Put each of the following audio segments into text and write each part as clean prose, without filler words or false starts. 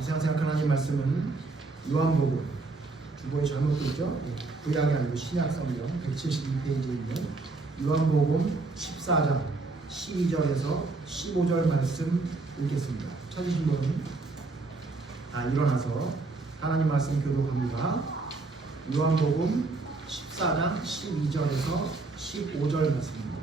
이상생각 하나님 말씀은 요한복음 주보에 잘못 되어 있죠? 구약이 아니고 신약 성경 172페이지에 있는 요한복음 14장 12절에서 15절 말씀 읽겠습니다. 찾으신 분은 다 일어나서 하나님 말씀 교독합니다. 요한복음 14장 12절에서 15절 말씀입니다.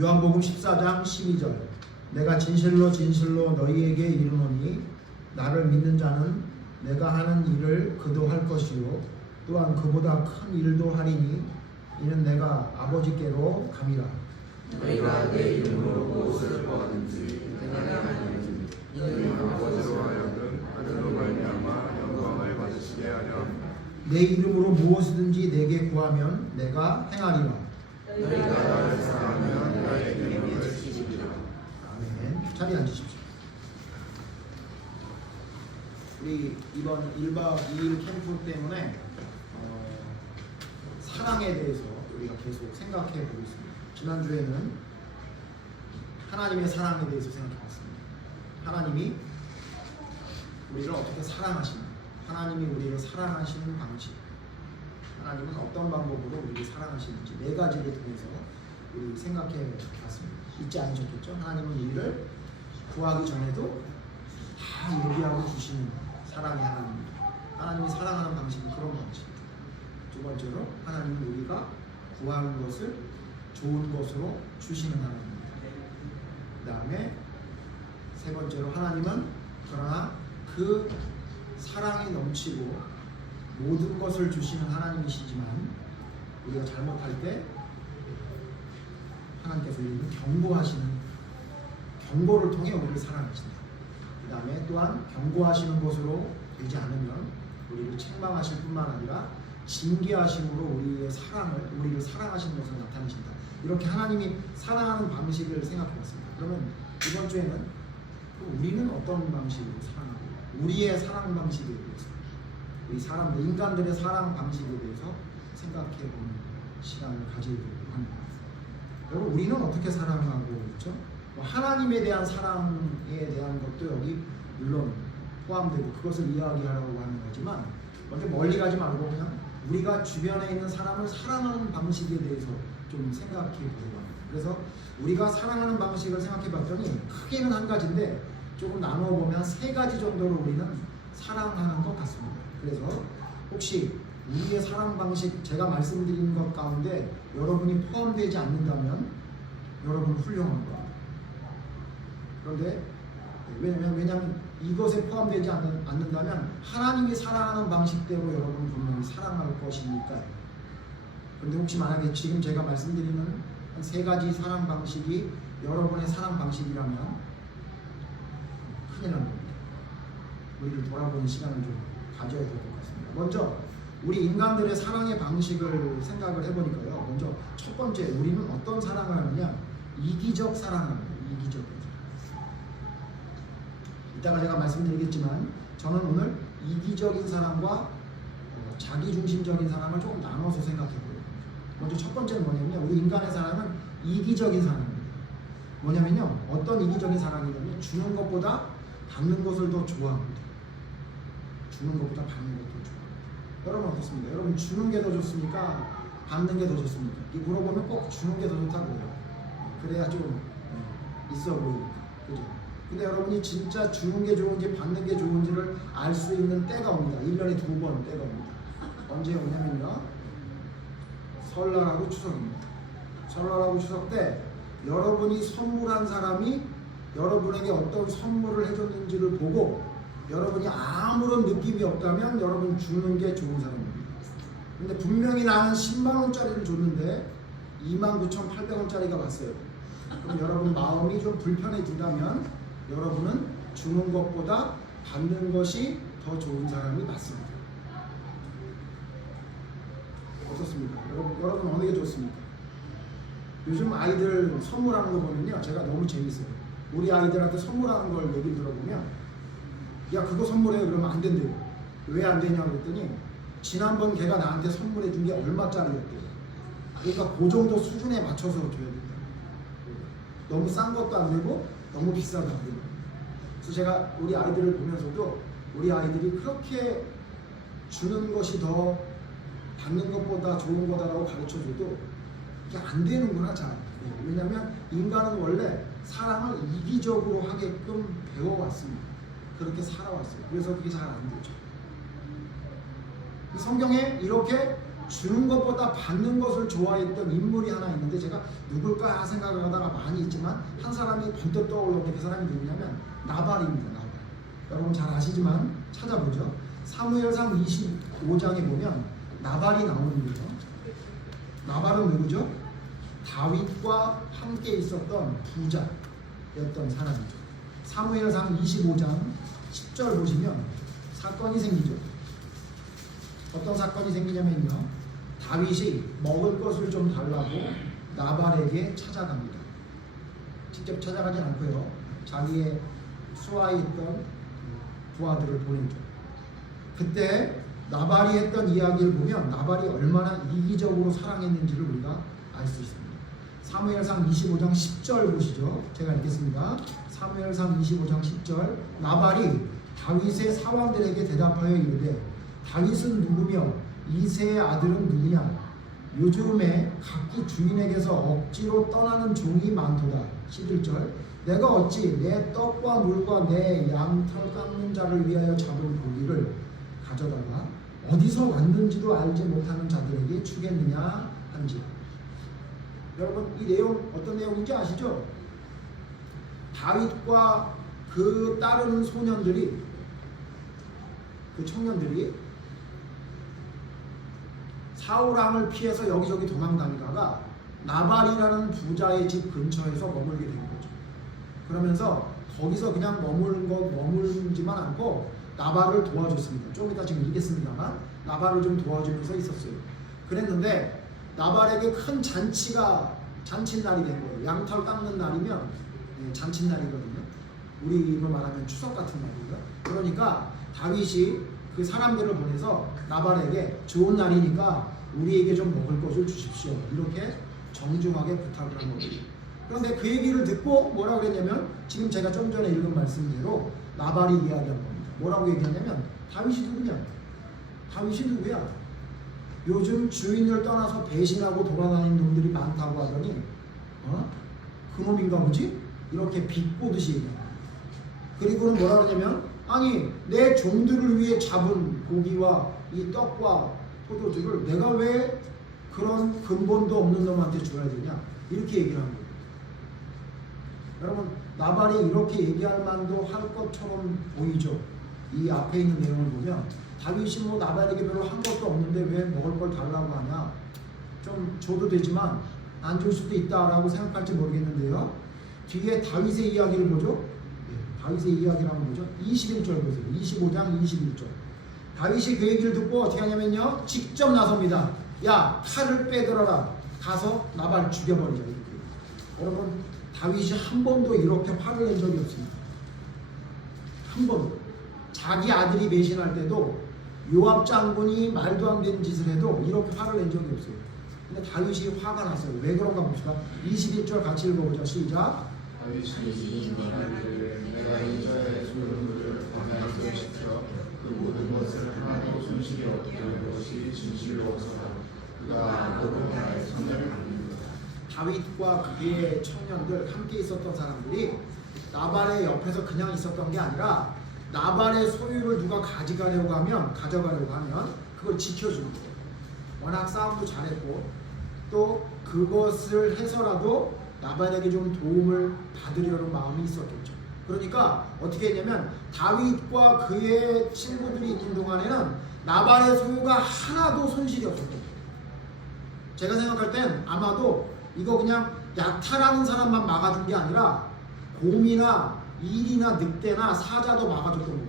요한복음 14장 12절 내가 진실로 진실로 너희에게 이르노니 나를 믿는 자는 내가 하는 일을 그도 할 것이요 또한 그보다 큰 일도 하리니 이는 내가 아버지께로 감이라. 너희가 내 이름으로 무엇을 구하든지 행하게 하리니 이는 아버지로 하여금 아들로 말미암아 영광을 받으시게 하려 함이라. 내 이름으로 무엇이든지 내게 구하면 내가 행하리라. 너희가 나를 사랑하면 나의 이름을 지키리라. 아멘. 자리에 앉으십시오. 우리 이번 1박 2일 캠프 때문에 사랑에 대해서 우리가 계속 생각해 보고 있습니다. 지난주에는 하나님의 사랑에 대해서 생각해 봤습니다. 하나님이 우리를 어떻게 사랑하시나, 하나님이 우리를 사랑하시는 방식, 하나님은 어떤 방법으로 우리를 사랑하시는지 네 가지를 통해서 우리 생각해 봤습니다. 잊지 않으셨겠죠? 하나님은 우리를 구하기 전에도 다 얘기하고 주시는 사랑의 하나님입니다. 하나님이 사랑하는 방식은 그런 방식입니다. 두 번째로 하나님은 우리가 구하는 것을 좋은 것으로 주시는 하나님입니다. 그 다음에 세 번째로 하나님은 그러나 그 사랑이 넘치고 모든 것을 주시는 하나님이시지만 우리가 잘못할 때 하나님께서 우리를 경고를 통해 우리를 사랑하신다. 그 다음에 또한 경고하시는 것으로 되지 않으면 우리를 책망하실 뿐만 아니라 징계하심으로 우리를 사랑하시는 것을 나타내신다. 이렇게 하나님이 사랑하는 방식을 생각해봤습니다. 그러면 이번 주에는 우리는 어떤 방식으로 사랑하고 우리의 사랑 방식에 대해서 우리 사람들, 인간들의 사랑 방식에 대해서 생각해보는 시간을 가지려고 합니다. 여러분, 우리는 어떻게 사랑하고 있죠? 하나님에 대한 사랑에 대한 것도 여기 물론 포함되고 그것을 이야기하려고 하는 거지만 먼저 멀리 가지 말고 그냥 우리가 주변에 있는 사람을 사랑하는 방식에 대해서 좀 생각해 보려고 합니다. 그래서 우리가 사랑하는 방식을 생각해 봤더니 크게는 한 가지인데 조금 나누어 보면 세 가지 정도로 우리는 사랑하는 것 같습니다. 그래서 혹시 우리의 사랑 방식 제가 말씀드린 것 가운데 여러분이 포함되지 않는다면 여러분은 훌륭한 겁니다. 그런데 왜냐하면 이것에 포함되지 않는다면 하나님이 사랑하는 방식대로 여러분은 분명히 사랑할 것이니까요. 그런데 혹시 만약에 지금 제가 말씀드리는 한 세 가지 사랑 방식이 여러분의 사랑 방식이라면 큰일 납니다. 우리를 돌아보는 시간을 좀 가져야 될 것 같습니다. 먼저 우리 인간들의 사랑의 방식을 생각을 해보니까요. 먼저 첫 번째, 우리는 어떤 사랑을 하느냐? 이기적 사랑을 합니다. 이기적 사랑. 이따가 제가 말씀드리겠지만 저는 오늘 이기적인 사랑과 자기중심적인 사랑을 조금 나눠서 생각해보려고 합니다. 먼저 첫 번째는 뭐냐면요. 우리 인간의 사랑은 이기적인 사랑입니다. 뭐냐면요. 어떤 이기적인 사랑이냐면 주는 것보다 받는 것을 더 좋아합니다. 주는 것보다 받는 것을 더 좋아합니다. 여러분 어떻습니까? 여러분 주는 게 더 좋습니까? 받는 게 더 좋습니까? 이 물어보면 꼭 주는 게 더 좋다고 해요. 그래야 좀 있어 보이니까. 그죠? 근데 여러분이 진짜 주는 게 좋은지 받는 게 좋은지를 알 수 있는 때가 옵니다. 1년에 2번 때가 옵니다. 언제 오냐면요. 설날하고 추석입니다. 설날하고 추석 때 여러분이 선물한 사람이 여러분에게 어떤 선물을 해줬는지를 보고 여러분이 아무런 느낌이 없다면 여러분 주는 게 좋은 사람입니다. 근데 분명히 나는 10만원짜리를 줬는데 29,800원짜리가 왔어요. 그럼 여러분 마음이 좀 불편해진다면 여러분은 주는 것보다 받는 것이 더 좋은 사람이 맞습니다. 어떻습니까? 여러분 어느 게 좋습니까? 요즘 아이들 선물하는 거 보면요. 제가 너무 재밌어요. 우리 아이들한테 선물하는 걸 얘기를 들어보면 야 그거 선물해 그러면 안 된대요. 왜 안 되냐고 그랬더니 지난번 걔가 나한테 선물해 준 게 얼마짜리였대요. 그러니까 그 정도 수준에 맞춰서 줘야 된다. 너무 싼 것도 안 되고 너무 비싸도 안 되고. 그래서 제가 우리 아이들을 보면서도 우리 아이들이 그렇게 주는 것이 더 받는 것보다 좋은 거다라고 가르쳐줘도 이게 안 되는구나 잘. 왜냐하면 인간은 원래 사랑을 이기적으로 하게끔 배워왔습니다. 그렇게 살아왔어요. 그래서 그게 잘 안 되죠. 성경에 이렇게 주는 것보다 받는 것을 좋아했던 인물이 하나 있는데 제가 누굴까 생각을 하다가 많이 있지만 한 사람이 번뜩 떠올랐는데 그 사람이 누구냐면 나발입니다. 나발. 여러분 잘 아시지만 찾아보죠. 사무엘상 25장에 보면 나발이 나오는데요. 나발은 누구죠? 다윗과 함께 있었던 부자였던 사람이죠. 사무엘상 25장 10절 보시면 사건이 생기죠. 어떤 사건이 생기냐면요. 다윗이 먹을 것을 좀 달라고 나발에게 찾아갑니다. 직접 찾아가진 않고요. 자기의 수하에 있던 부하들을 보내죠. 그때 나발이 했던 이야기를 보면 나발이 얼마나 이기적으로 사랑했는지를 우리가 알 수 있습니다. 사무엘상 25장 10절 보시죠. 제가 읽겠습니다. 사무엘상 25장 10절 나발이 다윗의 사원들에게 대답하여 이르되 다윗은 누구며 이새의 아들은 누구냐? 요즘에 각기 주인에게서 억지로 떠나는 종이 많도다. 11절 내가 어찌 내 떡과 물과 내 양털 깎는 자를 위하여 잡은 고기를 가져다가 어디서 왔는지도 알지 못하는 자들에게 주겠느냐 한지. 여러분 이 내용 어떤 내용인지 아시죠? 다윗과 그 따르는 소년들이 그 청년들이 사울왕을 피해서 여기저기 도망다니다가 나발이라는 부자의 집 근처에서 머물게 된 거죠. 그러면서 거기서 그냥 머물지만 않고 나발을 도와줬습니다. 좀 이따 지금 읽겠습니다만 나발을 좀 도와주면서 있었어요. 그랬는데 나발에게 큰 잔칫날이 된 거예요. 양털 깎는 날이면 잔칫날이거든요. 우리로 말하면 추석 같은 날이고요. 그러니까 다윗이 그 사람들을 보내서 나발에게 좋은 날이니까 우리에게 좀 먹을 것을 주십시오. 이렇게 정중하게 부탁을 한 거예요. 그런데 그 얘기를 듣고 뭐라고 그랬냐면 지금 제가 좀 전에 읽은 말씀대로 나발이 이야기한 겁니다. 뭐라고 얘기하냐면 다윗이 누구냐? 다윗이 누구야? 요즘 주인을 떠나서 배신하고 돌아다니는 놈들이 많다고 하더니 그놈인가 보지? 이렇게 비꼬듯이 얘기합니다. 그리고는 뭐라 그러냐면 아니 내 종들을 위해 잡은 고기와 이 떡과 포도주를 내가 왜 그런 근본도 없는 놈한테 줘야 되냐 이렇게 얘기를 한 거예요. 여러분 나발이 이렇게 얘기할 만도 할 것처럼 보이죠. 이 앞에 있는 내용을 보면 다윗이 뭐 나발에게 별로 한 것도 없는데 왜 먹을 걸 달라고 하냐 좀 줘도 되지만 안 줄 수도 있다라고 생각할지 모르겠는데요. 뒤에 다윗의 이야기를 보죠. 다윗의 이야기라는 거죠. 21절 보세요. 25장 21절. 다윗이 그 얘기를 듣고 어떻게 하냐면요. 직접 나섭니다. 야 칼을 빼들어라. 가서 나발 죽여버리자. 이렇게. 여러분 다윗이 한 번도 이렇게 화를 낸 적이 없습니다. 한 번도. 자기 아들이 배신할 때도 요압 장군이 말도 안 되는 짓을 해도 이렇게 화를 낸 적이 없어요. 근데 다윗이 화가 났어요. 왜 그런가 봅시다. 21절 같이 읽어보자. 시작. 다윗이 말하기를 내가 인자의 소유물을 방해하게 시켜 그 모든 것을 하나도 손실이 없게 한 것이 진실로 없어서 그가 악으로 나의 손을 갚는다. 다윗과 그의 청년들 함께 있었던 사람들이 나발의 옆에서 그냥 있었던 게 아니라 나발의 소유를 누가 가져가려고 하면 그걸 지켜주는 거예요. 워낙 싸움도 잘했고 또 그것을 해서라도 나발에게 좀 도움을 받으려는 마음이 있었겠죠. 그러니까 어떻게 했냐면 다윗과 그의 친구들이 있는 동안에는 나발의 소유가 하나도 손실이 없었던 거예요. 제가 생각할 땐 아마도 이거 그냥 약탈하는 사람만 막아준 게 아니라 곰이나 일이나 늑대나 사자도 막아줬던 것 같아요.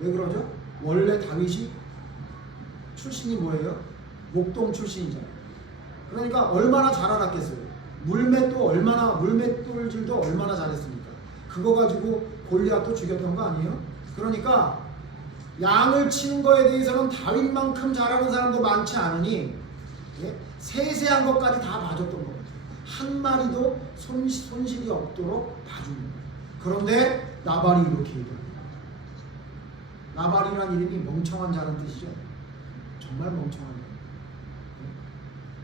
왜 그러죠? 원래 다윗이 출신이 뭐예요? 목동 출신이잖아요. 그러니까 얼마나 잘 알았겠어요. 물맷돌질도 얼마나 잘했습니까? 그거 가지고 골리앗도 죽였던 거 아니에요? 그러니까 양을 치는 거에 대해서는 다윗만큼 잘하는 사람도 많지 않으니 세세한 것까지 다 봐줬던 것 같아요. 한 마리도 손실이 없도록 봐준 거예요. 그런데 나발이 이렇게 얘기합니다. 나발이라는 이름이 멍청한 자라는 뜻이죠. 정말 멍청한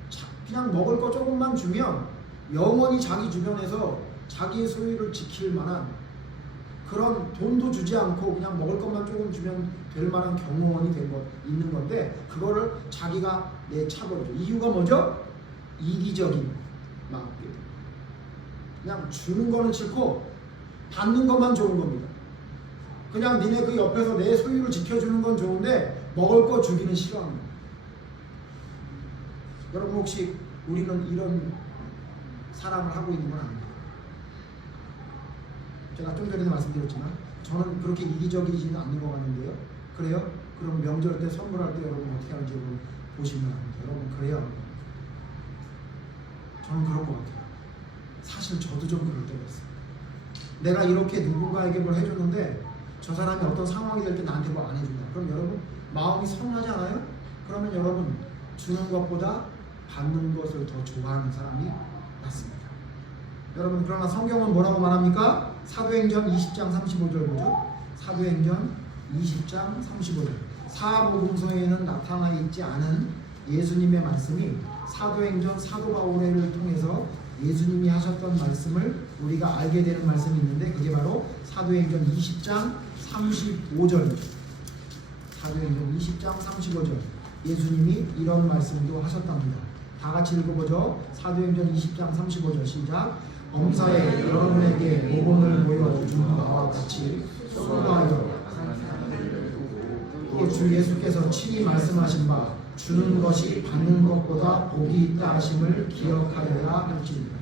자. 그냥 먹을 거 조금만 주면 영원히 자기 주변에서 자기의 소유를 지킬 만한 그런 돈도 주지 않고 그냥 먹을 것만 조금 주면 될 만한 경호원이 있는 건데 그거를 자기가 내차버리죠. 이유가 뭐죠? 이기적인 마음. 그냥 주는 거는 싫고 받는 것만 좋은 겁니다. 그냥 니네 그 옆에서 내 소유를 지켜주는 건 좋은데 먹을 거 주기는 싫어합니다. 여러분 혹시 우리는 이런 사람을 하고 있는 건 아닙니다. 제가 좀 전에도 말씀드렸지만 저는 그렇게 이기적이지는 않는 것 같는데요. 그래요? 그럼 명절 때 선물할 때 여러분 어떻게 하는지 여러분 보시면 합니다. 여러분 그래요? 저는 그런 것 같아요. 사실 저도 좀 그럴 때가 있어요. 내가 이렇게 누군가에게 뭘 해줬는데 저 사람이 어떤 상황이 될 때 나한테 뭐 안 해준다. 그럼 여러분 마음이 서운하지 않아요? 그러면 여러분 주는 것보다 받는 것을 더 좋아하는 사람이 맞습니다. 여러분 그러나 성경은 뭐라고 말합니까? 사도행전 20장 35절 보죠. 사도행전 20장 35절. 사복음서에는 나타나 있지 않은 예수님의 말씀이 사도행전 사도 바울을 통해서 예수님이 하셨던 말씀을 우리가 알게 되는 말씀이 있는데 그게 바로 사도행전 20장 35절입니다. 사도행전 20장 35절. 예수님이 이런 말씀도 하셨답니다. 다 같이 읽어보죠. 사도행전 20장 35절 시작. 범사에 여러분에게 모범을 보여준 바와 같이 수고하여 또 주 예수께서 친히 말씀하신 바 주는 것이 받는 것보다 복이 있다 하심을 기억하여야 할지니라.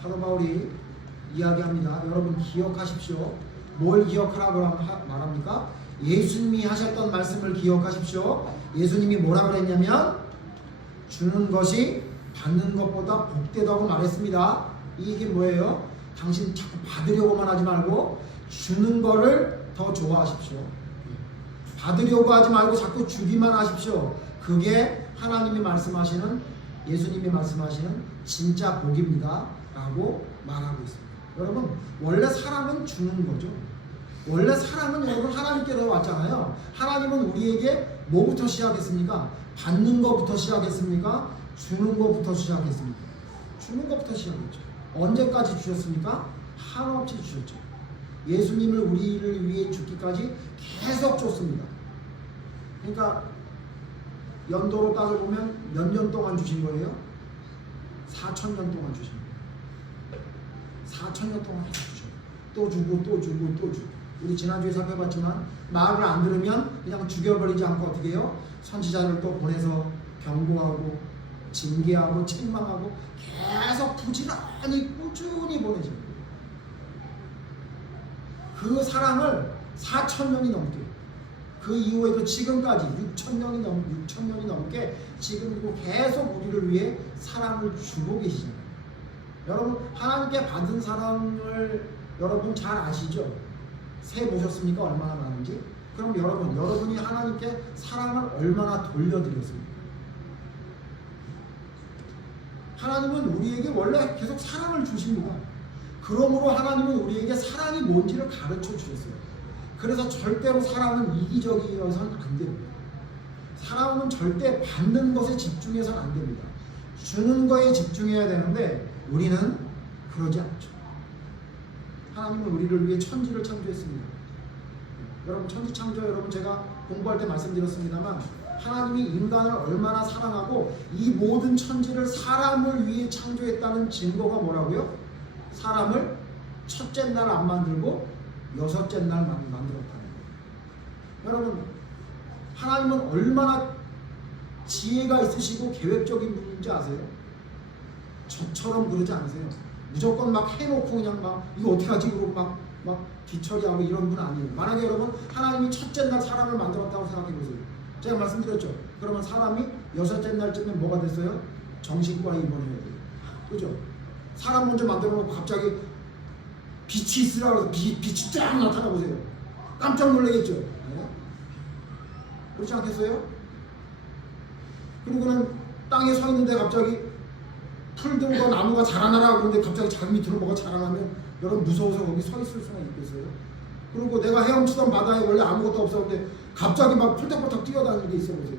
사도 바울이 이야기합니다. 여러분 기억하십시오. 뭘 기억하라고 말합니까? 예수님이 하셨던 말씀을 기억하십시오. 예수님이 뭐라 그랬냐면 주는 것이 받는 것보다 복되다고 말했습니다. 이게 뭐예요? 당신 자꾸 받으려고만 하지 말고 주는 거를 더 좋아하십시오. 받으려고 하지 말고 자꾸 주기만 하십시오. 그게 하나님이 말씀하시는 예수님이 말씀하시는 진짜 복입니다 라고 말하고 있습니다. 여러분 원래 사랑은 주는 거죠. 원래 사랑은 여러분 하나님께서 왔잖아요. 하나님은 우리에게 뭐부터 시작했습니까? 받는 것부터 시작했습니까? 주는 것부터 시작했습니까? 주는 것부터 시작했죠. 언제까지 주셨습니까? 한없이 주셨죠. 예수님을 우리를 위해 죽기까지 계속 줬습니다. 그러니까 연도로 따져보면 몇 년 동안 주신 거예요? 4,000년 동안 주신 거예요. 4,000년 동안 주셔요. 또 주고 또 주고 또 주고. 우리 지난주에 살펴봤지만 말을 안 들으면 그냥 죽여버리지 않고 어떻게 해요? 선지자를 또 보내서 경고하고 징계하고 책망하고 계속 부지런히 꾸준히 보내죠. 그 사랑을 4,000년이 넘게 그 이후에도 지금까지 6,000년이 넘게 지금도 계속 우리를 위해 사랑을 주고 계시잖아요. 여러분 하나님께 받은 사랑을 여러분 잘 아시죠? 세 보셨습니까? 얼마나 많은지? 그럼 여러분이 하나님께 사랑을 얼마나 돌려드렸습니까? 하나님은 우리에게 원래 계속 사랑을 주십니다. 그러므로 하나님은 우리에게 사랑이 뭔지를 가르쳐 주셨어요. 그래서 절대로 사랑은 이기적이어서는 안 됩니다. 사랑은 절대 받는 것에 집중해서는 안 됩니다. 주는 거에 집중해야 되는데 우리는 그러지 않죠. 하나님은 우리를 위해 천지를 창조했습니다. 여러분 천지 창조 여러분 제가 공부할 때 말씀드렸습니다만 하나님이 인간을 얼마나 사랑하고 이 모든 천지를 사람을 위해 창조했다는 증거가 뭐라고요? 사람을 첫째 날 안 만들고 여섯째 날 만들었다는 거예요. 여러분 하나님은 얼마나 지혜가 있으시고 계획적인 분인지 아세요? 저처럼 그러지 않으세요. 무조건 막 해놓고 그냥 막 이거 어떻게 하지? 그러고 막 뒤처리하고 이런 분 아니에요. 만약에 여러분 하나님이 첫째 날 사람을 만들었다고 생각해보세요. 제가 말씀드렸죠. 그러면 사람이 여섯째 날쯤에 뭐가 됐어요? 정신과에 입원해야 돼요. 그죠? 사람 먼저 만들어 놓고 갑자기 빛이 있으라고 해서 빛이 쫙 나타나 보세요. 깜짝 놀라겠죠? 네? 그렇지 않겠어요? 그리고는 땅에 서 있는데 갑자기 풀 들고 나무가 자라나라 그러는데 갑자기 자기 밑으로 뭐가 자라나면 여러분 무서워서 거기 서 있을 수가 있겠어요? 그리고 내가 헤엄치던 바다에 원래 아무것도 없었는데 갑자기 막 펄떡펄떡 뛰어다니는 게 있어 보세요.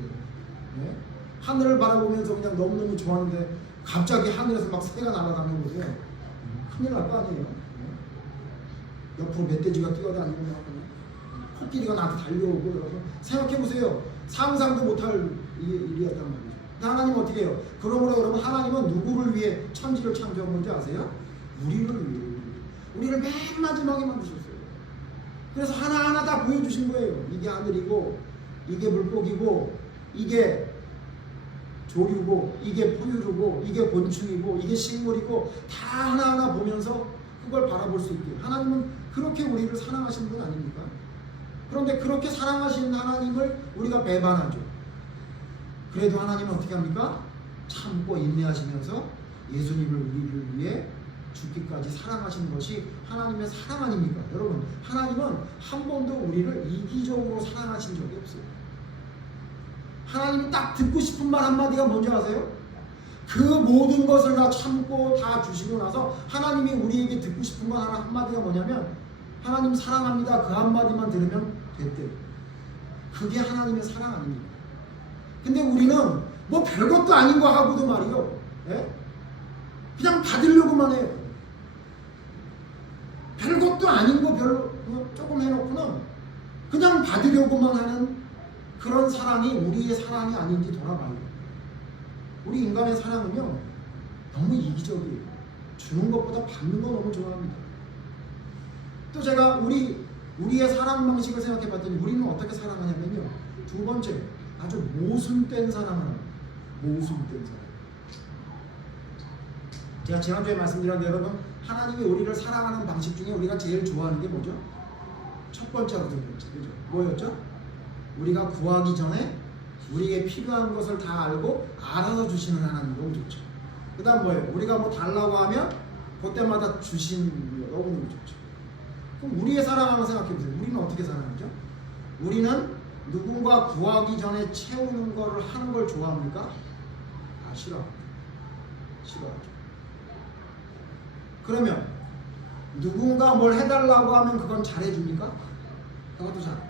네? 하늘을 바라보면서 그냥 너무너무 좋아하는데 갑자기 하늘에서 막 새가 날아다니는 보세요. 큰일 날 거 아니에요? 네? 옆으로 멧돼지가 뛰어다니고 막 코끼리가 나한테 달려오고 여러분 생각해 보세요. 상상도 못할 일이었단 말이죠. 하나님은 어떻게 해요? 그러므로 여러분 하나님은 누구를 위해 천지를 창조한 건지 아세요? 우리를 위해. 우리를 맨 마지막에 만드셨어요. 그래서 하나하나 다 보여주신 거예요. 이게 하늘이고 이게 물고기고 이게 조류고 이게 포유류고 이게 곤충이고 이게 식물이고 다 하나하나 보면서 그걸 바라볼 수 있게. 하나님은 그렇게 우리를 사랑하시는 분 아닙니까? 그런데 그렇게 사랑하시는 하나님을 우리가 배반하죠. 그래도 하나님은 어떻게 합니까? 참고 인내하시면서 예수님을 우리를 위해 죽기까지 사랑하신 것이 하나님의 사랑 아닙니까? 여러분, 하나님은 한 번도 우리를 이기적으로 사랑하신 적이 없어요. 하나님이 딱 듣고 싶은 말 한마디가 뭔지 아세요? 그 모든 것을 다 참고 다 주시고 나서 하나님이 우리에게 듣고 싶은 말 한마디가 뭐냐면 하나님 사랑합니다. 그 한마디만 들으면 됐대요. 그게 하나님의 사랑 아닙니까? 근데 우리는 뭐 별것도 아닌 거 하고도 말이요. 예? 그냥 받으려고만 해요. 별것도 아닌 거 조금 해놓고는 그냥 받으려고만 하는 그런 사랑이 우리의 사랑이 아닌지 돌아봐요. 우리 인간의 사랑은요 너무 이기적이에요. 주는 것보다 받는 거 너무 좋아합니다. 또 제가 우리의 사랑 방식을 생각해 봤더니 우리는 어떻게 사랑하냐면요. 두 번째, 아주 모순된 사랑을 합니다. 모순된 사랑. 제가 지난주에 말씀드렸는데 여러분 하나님이 우리를 사랑하는 방식 중에 우리가 제일 좋아하는 게 뭐죠? 첫 번째로 들었죠. 그죠? 뭐였죠? 우리가 구하기 전에 우리에게 필요한 것을 다 알고 알아서 주시는 하나님 너무 좋죠. 그 다음 뭐예요? 우리가 뭐 달라고 하면 그때마다 주시는 게 너무 좋죠. 그럼 우리의 사랑을 생각해보세요. 우리는 어떻게 사랑하죠? 우리는 누군가 구하기 전에 채우는 거를 하는 걸 좋아합니까? 아, 싫어하죠. 그러면 누군가 뭘 해달라고 하면 그건 잘해줍니까? 그것도 잘해주죠.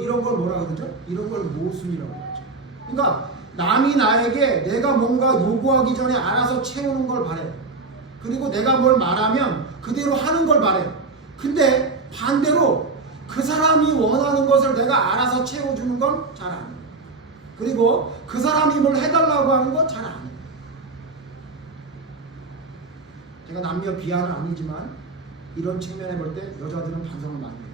이런 걸 뭐라 그러죠? 이런 걸 모순이라고 하죠. 그러니까 남이 나에게 내가 뭔가 요구하기 전에 알아서 채우는 걸 바래. 그리고 내가 뭘 말하면 그대로 하는 걸 바래. 근데 반대로 그 사람이 원하는 것을 내가 알아서 채워주는 건 잘 안 해요. 그리고 그 사람이 뭘 해달라고 하는 건 잘 안 해요. 제가 남녀 비하는 아니지만 이런 측면에 볼 때 여자들은 반성을 많이 해요.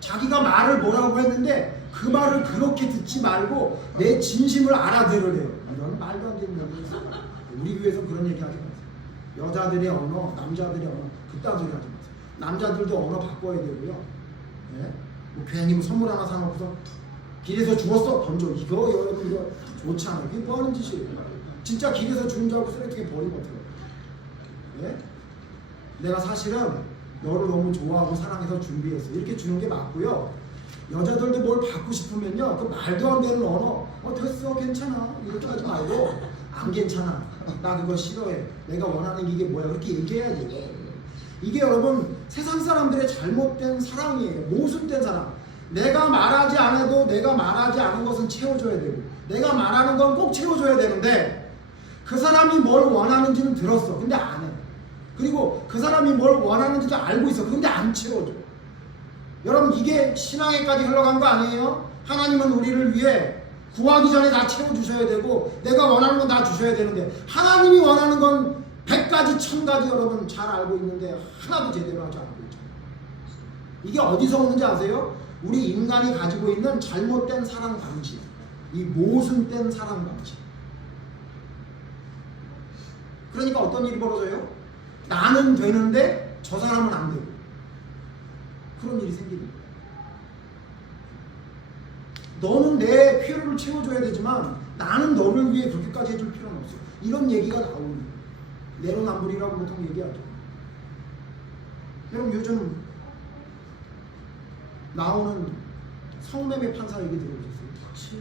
자기가 말을 뭐라고 했는데 그 말을 그렇게 듣지 말고 내 진심을 알아들으래요. 이런 말도 안 되는 얘기 있어요. 우리 교회에서 그런 얘기 하지 마세요. 여자들의 언어, 남자들의 언어 그딴 소리 하지 마세요. 남자들도 언어 바꿔야 되고요. 네? 뭐 괜히 뭐 선물 하나 사놓고서 길에서 죽었어 던져. 이거 여러분 이거 좋지 않아요. 이게 뭐 하는 짓이에요. 진짜 길에서 죽은 줄 알고 쓰레기통에 버리면 어떡해요. 네? 내가 사실은 너를 너무 좋아하고 사랑해서 준비했어. 이렇게 주는 게 맞고요. 여자들도 뭘 받고 싶으면요. 그 말도 안 되는 언어. 됐어 괜찮아. 이렇게 하지 말고 안 괜찮아. 나 그거 싫어해. 내가 원하는 게 이게 뭐야. 그렇게 얘기해야 돼. 이게 여러분 세상 사람들의 잘못된 사랑이에요. 모순된 사랑. 내가 말하지 않아도 내가 말하지 않은 것은 채워줘야 되고 내가 말하는 건 꼭 채워줘야 되는데 그 사람이 뭘 원하는지는 들었어. 근데 안 해. 그리고 그 사람이 뭘 원하는지도 알고 있어. 근데 안 채워줘. 여러분 이게 신앙에까지 흘러간 거 아니에요? 하나님은 우리를 위해 구하기 전에 다 채워주셔야 되고 내가 원하는 건 다 주셔야 되는데 하나님이 원하는 건 100가지 1000가지 여러분 잘 알고 있는데 하나도 제대로 하지 않고 있잖아요. 이게 어디서 오는지 아세요? 우리 인간이 가지고 있는 잘못된 사랑 방식, 이 모순된 사랑 방식. 그러니까 어떤 일이 벌어져요? 나는 되는데 저 사람은 안 되고 그런 일이 생깁니다. 너는 내 필요를 채워줘야 되지만 나는 너를 위해 그렇게까지 해줄 필요는 없어. 이런 얘기가 나오는 거예요. 내로남불이라고 보통 얘기하죠. 여러분 요즘 나오는 성매매 판사 얘기 들어보셨어요?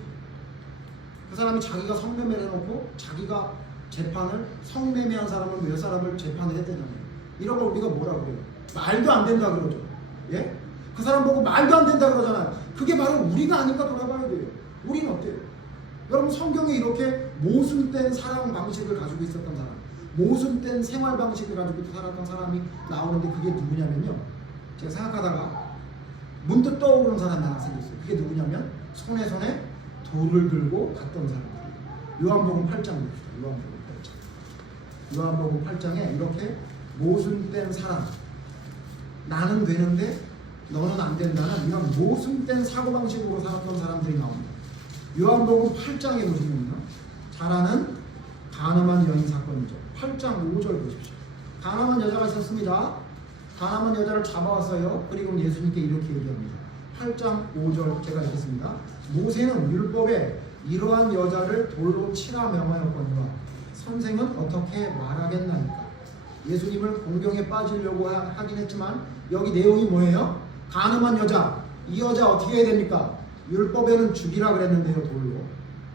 그 사람이 자기가 성매매를 해놓고 자기가 재판을 성매매한 사람을 몇 사람을 재판을 했대잖아요. 이런 걸 우리가 뭐라고 해요? 말도 안 된다 그러죠. 예? 그 사람 보고 말도 안 된다 그러잖아요. 그게 바로 우리가 아닐까 돌아봐야 돼요. 우리는 어때요? 여러분 성경에 이렇게 모순된 사랑 방식을 가지고 있었던 사람, 모순된 생활 방식을 가지고 살았던 사람이 나오는데 그게 누구냐면요. 제가 생각하다가 문득 떠오르는 사람이 하나 생겼어요. 그게 누구냐면 손에 돌을 들고 갔던 사람들이에요. 요한복음 8장 봅시다. 요한복음 8장에 이렇게 모순된 사람, 나는 되는데 너는 안 된다는 이런 모순된 사고방식으로 살았던 사람들이 나옵니다. 요한복음 8장에 보시면요. 잘 아는 가늠한 여인 사건이죠. 8장 5절 보십시오. 가늠한 여자가 있었습니다. 가늠한 여자를 잡아왔어요. 그리고 예수님께 이렇게 얘기합니다. 8장 5절 제가 읽겠습니다. 모세는 율법에 이러한 여자를 돌로 치라 명하였거니와 선생은 어떻게 말하겠나이까. 예수님을 공경에 빠지려고 하긴 했지만 여기 내용이 뭐예요? 가늠한 여자, 이 여자 어떻게 해야 됩니까? 율법에는 죽이라 그랬는데요, 돌로.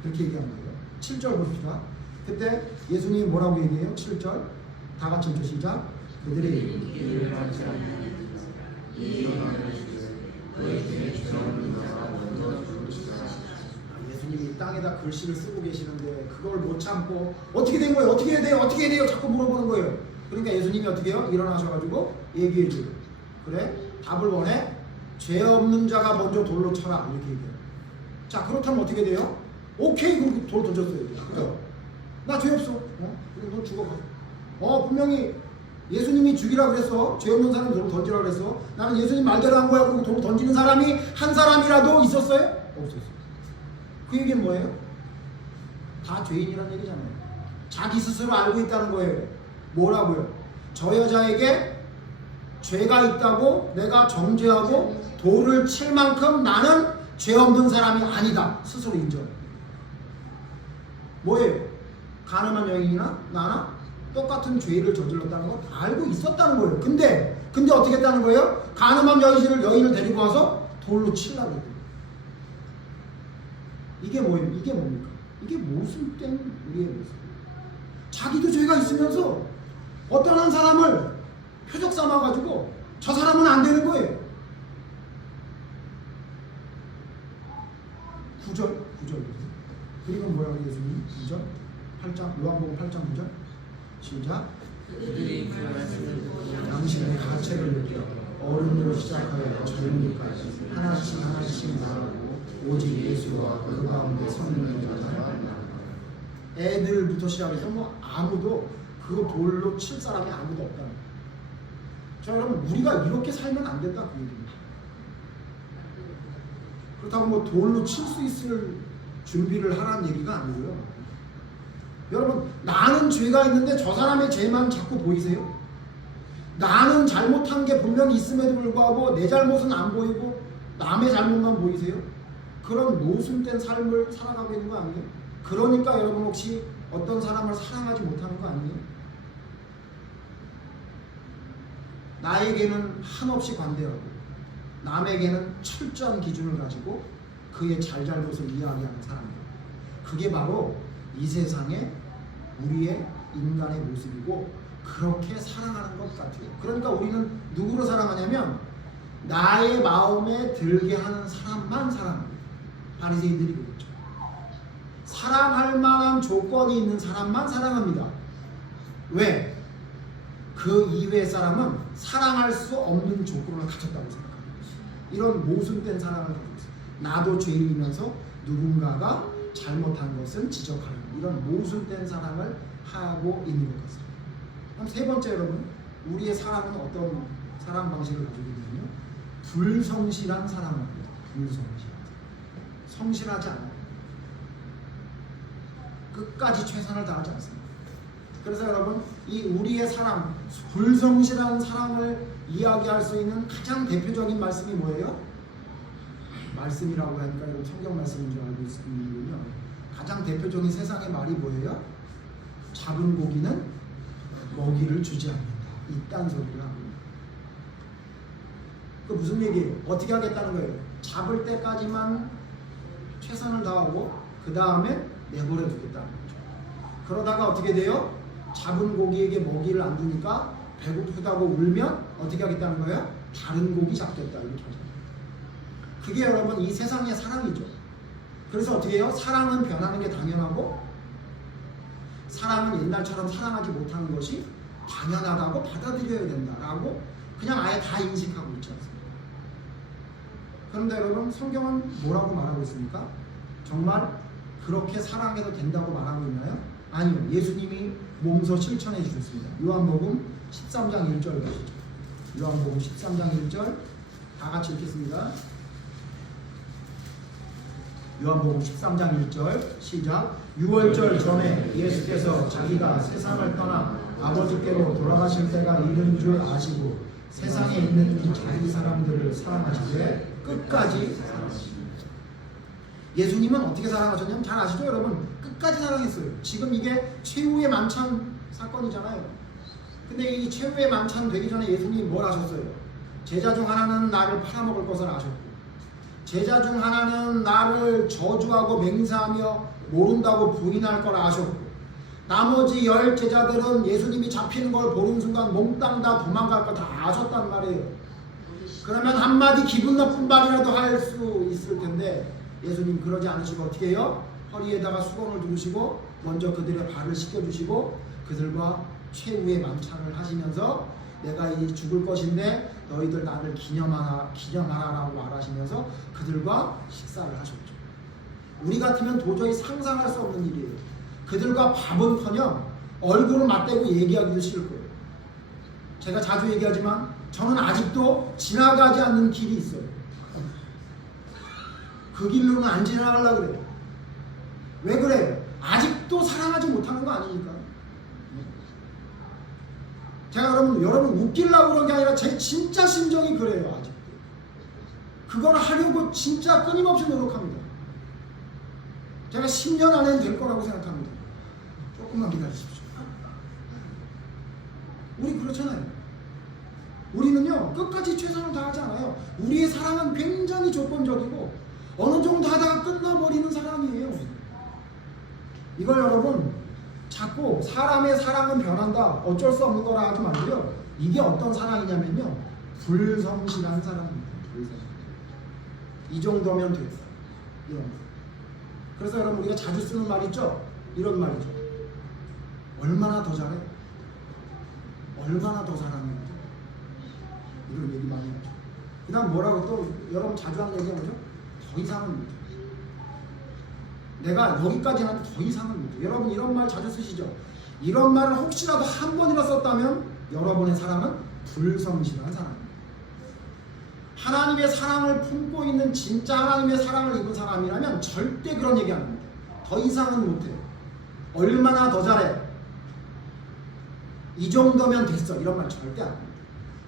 그렇게 얘기한 거예요. 7절 봅시다. 그때 예수님이 뭐라고 얘기해요? 7절 다 같이 읽죠. 시작. 그들이 일어나지 않는 이 영광을 주세 그의 등에 주장하는 자가 먼저 죽으시다. 예수님이 땅에다 글씨를 쓰고 계시는데 그걸 못 참고 어떻게 된 거예요? 어떻게 해야 돼요? 어떻게 해야 돼요? 자꾸 물어보는 거예요. 그러니까 예수님이 어떻게 해요? 일어나셔가지고 얘기해 줘요. 그래? 답을 원해? 죄 없는 자가 먼저 돌로 쳐라. 이렇게 얘기해요. 자, 그렇다면 어떻게 돼요? 오케이, 그럼 돌 던졌어요. 그죠? 나 죄 없어. 그럼 너 죽어가. 분명히 예수님이 죽이라 그랬어. 죄 없는 사람이 돌을 던지라 그랬어. 나는 예수님 말대로 한 거야. 그리고 돌을 던지는 사람이 한 사람이라도 있었어요? 없었어요. 그 얘기는 뭐예요? 다 죄인이라는 얘기잖아요. 자기 스스로 알고 있다는 거예요. 뭐라고요? 저 여자에게 죄가 있다고 내가 정죄하고 돌을 칠 만큼 나는 죄 없는 사람이 아니다. 스스로 인정. 뭐예요? 가늠한 여인이나 나나 똑같은 죄를 저질렀다는 거 다 알고 있었다는 거예요. 근데 어떻게 했다는 거예요? 가늠한 여인을 데리고 와서 돌로 치려고 했대요. 이게 뭐예요? 이게 뭡니까? 이게 모순된 우리의 모습. 자기도 죄가 있으면서 어떤 한 사람을 표적 삼아가지고 저 사람은 안 되는 거예요. 9절. 그리고 뭐라고 예수님? 9절? 8장, 요한복음 8장 9절? 시작. 그들이 그 말씀을 듣고 당신의 가책을 느껴 어른으로 시작하여 젊은이까지 하나씩 말하고 오직 예수와 그 가운데 성령의 여자를 애들부터 시작해서 뭐 아무도 그 돌로 칠 사람이 아무도 없다는 거예요. 자, 여러분 우리가 이렇게 살면 안 된다 그 얘기입니다. 그렇다고 뭐 돌로 칠 수 있을 준비를 하라는 얘기가 아니고요. 여러분 나는 죄가 있는데 저 사람의 죄만 자꾸 보이세요? 나는 잘못한 게 분명히 있음에도 불구하고 내 잘못은 안 보이고 남의 잘못만 보이세요? 그런 모순된 삶을 살아가고 있는 거 아니에요? 그러니까 여러분 혹시 어떤 사람을 사랑하지 못하는 거 아니에요? 나에게는 한없이 관대하고 남에게는 철저한 기준을 가지고 그의 잘잘못을 이야기하는 사람이에요. 그게 바로 이 세상의 우리의 인간의 모습이고 그렇게 사랑하는 것 같아요. 그러니까 우리는 누구를 사랑하냐면 나의 마음에 들게 하는 사람만 사랑합니다. 바리새인들이 그랬죠. 사랑할 만한 조건이 있는 사람만 사랑합니다. 왜? 그 이외의 사람은 사랑할 수 없는 조건을 가졌다고 생각합니다. 이런 모순된 사랑을 가지고 있어요. 나도 죄인이면서 누군가가 잘못한 것은 지적하는 이런 모순된 사랑을 하고 있는 것 같습니다. 그럼 세 번째 여러분, 우리의 사랑은 어떤 사랑 방식을 가지고 있냐면요, 불성실한 사랑입니다. 성실하지 않아요. 끝까지 최선을 다하지 않습니다. 그래서 여러분 이 우리의 사랑, 불성실한 사랑을 이야기할 수 있는 가장 대표적인 말씀이 뭐예요? 말씀이라고 하니까 여러분 성경 말씀인 줄 알고 있는군요. 가장 대표적인 세상의 말이 뭐예요? 잡은 고기는 먹이를 주지 않는다. 이딴 소리를 하고. 그 무슨 얘기예요? 어떻게 하겠다는 거예요? 잡을 때까지만 최선을 다하고 그 다음에 내버려 두겠다는 거죠. 그러다가 어떻게 돼요? 잡은 고기에게 먹이를 안 주니까 배고프다고 울면 어떻게 하겠다는 거예요? 다른 고기 잡겠다 이렇게 하죠. 그게 여러분 이 세상의 사랑이죠. 그래서 어떻게 해요? 사랑은 변하는 게 당연하고 사랑은 옛날처럼 사랑하지 못하는 것이 당연하다고 받아들여야 된다라고 그냥 아예 다 인식하고 있지 않습니까? 그런데 여러분 성경은 뭐라고 말하고 있습니까? 정말 그렇게 사랑해도 된다고 말하고 있나요? 아니요. 예수님이 몸소 실천해 주셨습니다. 요한복음 13장 1절 가시죠. 요한복음 13장 1절 다 같이 읽겠습니다. 요한복음 13장 1절 시작. 6월절 전에 예수께서 자기가 세상을 떠나 아버지께로 돌아가실 때가 이른 줄 아시고 세상에 있는 자기 사람들을 사랑하시되 끝까지 사랑하십니다. 예수님은 어떻게 사랑하셨냐면 잘 아시죠 여러분? 끝까지 사랑했어요. 지금 이게 최후의 만찬 사건이잖아요. 근데 이 최후의 만찬 되기 전에 예수님이 뭘 하셨어요? 제자 중 하나는 나를 팔아먹을 것을 아셨고 제자 중 하나는 나를 저주하고 맹세하며 모른다고 부인할 걸 아셨고 나머지 10 제자들은 예수님이 잡히는 걸 보는 순간 몽땅 다 도망갈 거 다 아셨단 말이에요. 그러면 한마디 기분 나쁜 말이라도 할 수 있을 텐데 예수님 그러지 않으시고 어떻게 해요? 허리에다가 수건을 두르시고 먼저 그들의 발을 씻겨주시고 그들과 최후의 만찬을 하시면서 내가 이 죽을 것인데 너희들 나를 기념하라라고 말하시면서 그들과 식사를 하셨죠. 우리 같으면 도저히 상상할 수 없는 일이에요. 그들과 밥은커녕 얼굴을 맞대고 얘기하기도 싫을 거예요. 제가 자주 얘기하지만 저는 아직도 지나가지 않는 길이 있어요. 그 길로는 안 지나가려고 그래요. 왜 그래요? 아직도 사랑하지 못하는 거 아니니까. 제가 여러분 웃기려고 그런 게 아니라 제 진짜 심정이 그래요. 아직도 그걸 하려고 진짜 끊임없이 노력합니다. 제가 10년 안에는 될 거라고 생각합니다. 조금만 기다리십시오. 우리 그렇잖아요. 우리는요 끝까지 최선을 다하지 않아요. 우리의 사랑은 굉장히 조건적이고 어느 정도 하다가 끝나버리는 사랑이에요. 이걸 여러분 자꾸 사람의 사랑은 변한다 어쩔 수 없는 거라 하지 말고요. 이게 어떤 사랑이냐면요 불성실한 사랑입니다. 불성실. 이 정도면 됐어. 이런 거. 그래서 여러분 우리가 자주 쓰는 말 있죠? 이런 말이죠. 얼마나 더 잘해? 얼마나 더 사랑해? 이런 얘기 많이 하죠. 그 다음 뭐라고 또 여러분 자주 하는 얘기가 뭐죠? 더 이상은 못해. 내가 여기까지 하는데 더 이상은 못해. 여러분 이런 말 자주 쓰시죠? 이런 말을 혹시라도 한 번이나 썼다면 여러분의 사랑은 불성실한 사랑입니다. 하나님의 사랑을 품고 있는 진짜 하나님의 사랑을 입은 사람이라면 절대 그런 얘기 안 합니다. 더 이상은 못해. 얼마나 더 잘해. 이 정도면 됐어. 이런 말 절대 안 합니다.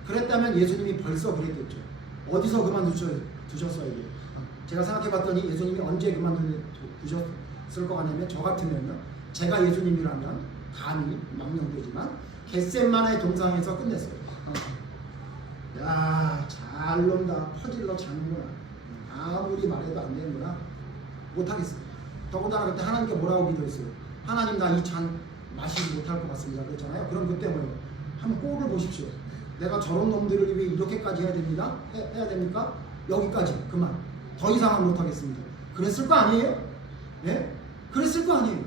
그랬다면 예수님이 벌써 그랬겠죠. 어디서 그만두셨어요? 이게? 제가 생각해봤더니 예수님이 언제 그만두셨을 것 같냐면 저 같으면요. 제가 예수님이라면 감히 망령되지만 겟셋마네 동상에서 끝냈어요. 야, 잘 논다. 퍼질러 자는구나. 아무리 말해도 안 되는구나. 못하겠어. 더군다나 그때 하나님께 뭐라고 기도했어요? 하나님 나 이 잔 마시지 못할 것 같습니다. 그랬잖아요. 그럼 그때 뭐예요? 한번 꼴을 보십시오. 내가 저런 놈들을 위해 이렇게까지 해야 됩니다. 해야 됩니까? 여기까지 그만. 더 이상은 못하겠습니다. 그랬을 거 아니에요? 네? 그랬을 거 아니에요.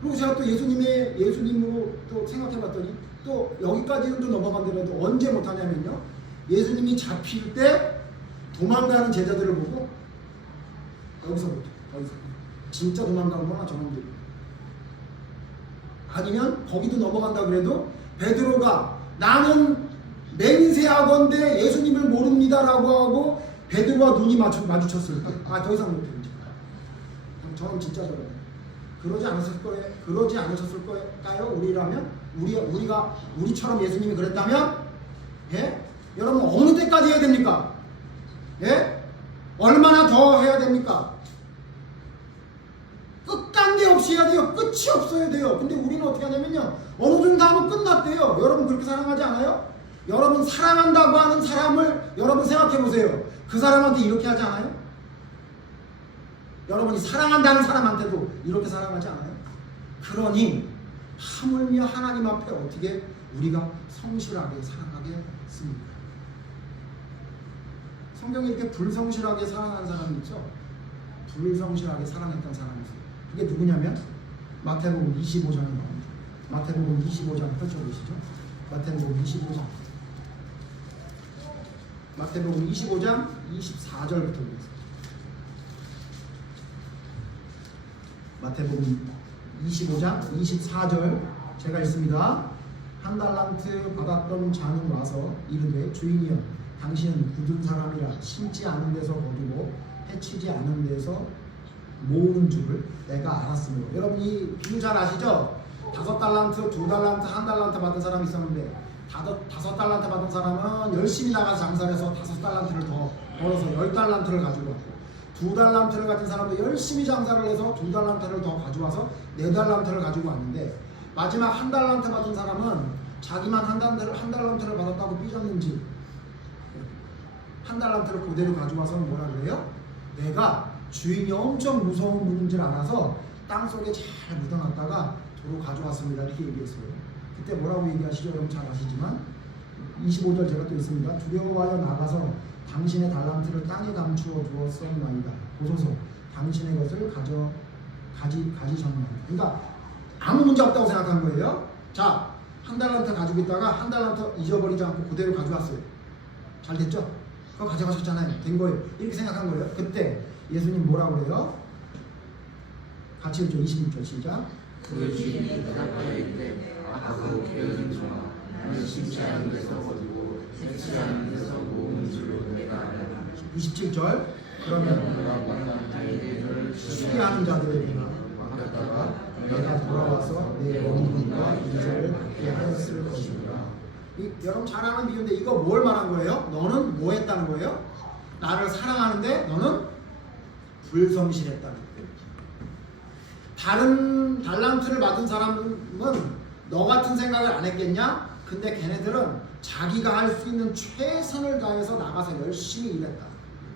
그리고 제가 또 예수님으로 또 생각해봤더니 또 여기까지는 또 넘어간다고 언제 못하냐면요. 예수님이 잡힐 때 도망가는 제자들을 보고 여기서 못해. 더 이상. 진짜 도망가는구나 저놈들이. 아니면 거기도 넘어간다 그래도 베드로가 나는 맹세하건대 예수님을 모릅니다라고 하고 베드로와 눈이 마주쳤을 때 더 이상 못해. 저는 진짜 저래요. 그러지 않으셨을 거예요? 우리라면? 우리처럼 예수님이 그랬다면? 예? 여러분 어느 때까지 해야 됩니까? 예? 얼마나 더 해야 됩니까? 끝간데 없이 해야 돼요. 끝이 없어야 돼요. 근데 우리는 어떻게 하냐면요. 어느 정도 하면 끝났대요. 여러분 그렇게 사랑하지 않아요? 여러분 사랑한다고 하는 사람을 여러분 생각해 보세요. 그 사람한테 이렇게 하지 않아요? 여러분이 사랑한다는 사람한테도 이렇게 사랑하지 않아요? 그러니 하물며 하나님 앞에 어떻게 우리가 성실하게 사랑하겠습니까? 성경에 이렇게 불성실하게 사랑하는 사람이 있죠? 불성실하게 사랑했던 사람이 있어요. 그게 누구냐면 마태복음 25장에 나옵니다. 마태복음 25장 펼쳐보시죠. 마태복음 25장. 마태복음 25장 24절부터 보겠습니다. 마태복음 25장 24절 제가 읽습니다. 한 달란트 받았던 자는 와서 이르되 주인이여 당신은 굳은 사람이라 심지 않은 데서 거두고 해치지 않은 데서 모으는 줄을 내가 알았으므로. 여러분 이 비유 잘 아시죠? 5달란트, 2달란트, 1달란트 받은 사람이 있었는데 5달란트 받은 사람은 열심히 나가서 장사를 해서 5달란트를 더 벌어서 10달란트를 가지고 왔고 2달란트를 가진 사람도 열심히 장사를 해서 2달란트를 더 가져와서 4달란트를 가지고 왔는데 마지막 1달란트 받은 사람은 자기만 1달란트를 받았다고 삐졌는지 1달란트를 그대로 가져와서는 뭐라 그래요? 내가 주인이 엄청 무서운 분인 줄 알아서 땅속에 잘 묻어놨다가 도로 가져왔습니다. 이렇게 얘기했어요. 그때 뭐라고 얘기하시죠? 여러분 잘 아시지만 25절 제가 또 있습니다. 두려워하여 나가서 당신의 달란트를 땅에 감추어 두었었나이다. 보소서 당신의 것을 가지셨나이다. 그러니까 아무 문제 없다고 생각한 거예요. 자, 1달란트 가지고 있다가 1달란트 잊어버리지 않고 그대로 가져왔어요. 잘 됐죠? 그거 가져가셨잖아요. 된 거예요. 이렇게 생각한 거예요. 그때 예수님 뭐라고 그래요? 같이 읽죠. 26절 시작. 그 주인이 대답하여 이르되 아까도 깨어진 종아 나는 심지 않은 데서 거두고 해치지 않은 데서 모으는 줄로 내가 알았다. 27절 그러면 내가 나에게 너를 수리하는 자들에게나 맡겼다가 내가 돌아와서 내 원금과 이자를 받게 하였을 것이니라. 여러분 잘 아는 비유인데 이거 뭘 말한 거예요? 너는 뭐 했다는 거예요? 나를 사랑하는데 너는 불성실했다는 거예요. 다른 달란트를 받은 사람은 너 같은 생각을 안 했겠냐? 근데 걔네들은 자기가 할 수 있는 최선을 다해서 나가서 열심히 일했다.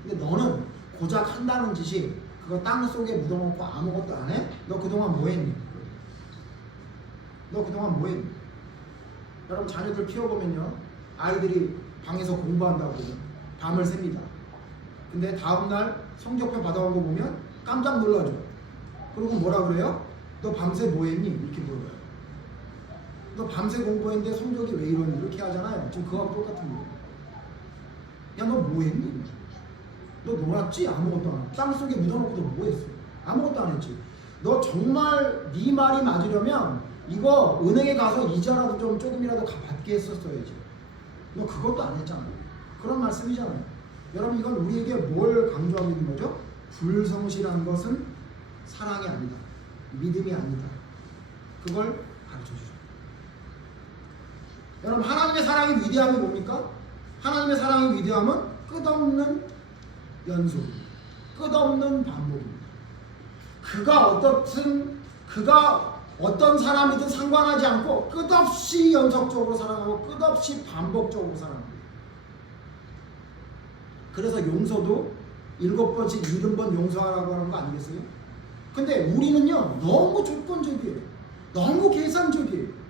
근데 너는 고작 한다는 짓이 그거 땅 속에 묻어놓고 아무것도 안 해? 너 그동안 뭐 했니? 너 그동안 뭐 했니? 여러분 자녀들 키워보면요, 아이들이 방에서 공부한다고 밤을 셉니다. 근데 다음날 성적표 받아온 거 보면 깜짝 놀라죠. 그리고 뭐라 그래요? 너 밤새 뭐 했니? 이렇게 물어봐요. 너 밤새 공부했는데 성적이 왜 이러니? 이렇게 하잖아요. 지금 그거하고 똑같은 거예요. 야, 너 뭐 했니? 너 놀았지? 아무것도 안 했지. 땅속에 묻어놓고 너 뭐 했어? 아무것도 안 했지. 너 정말 네 말이 맞으려면 이거 은행에 가서 이자라도 좀 조금이라도 받게 했었어야지. 너 그것도 안 했잖아. 그런 말씀이잖아요. 여러분 이건 우리에게 뭘 강조하고 있는 거죠? 불성실한 것은 사랑이 아니다. 믿음이 아니다. 그걸 가르쳐주죠. 여러분 하나님의 사랑의 위대함이 뭡니까? 하나님의 사랑의 위대함은 끝없는 연속, 끝없는 반복입니다. 그가 어떤 사람이든 상관하지 않고 끝없이 연속적으로 사랑하고 끝없이 반복적으로 사랑합니다. 그래서 용서도 7번씩 70번 용서하라고 하는 거 아니겠어요? 근데 우리는요 너무 조건적이에요. 너무 계산적이에요.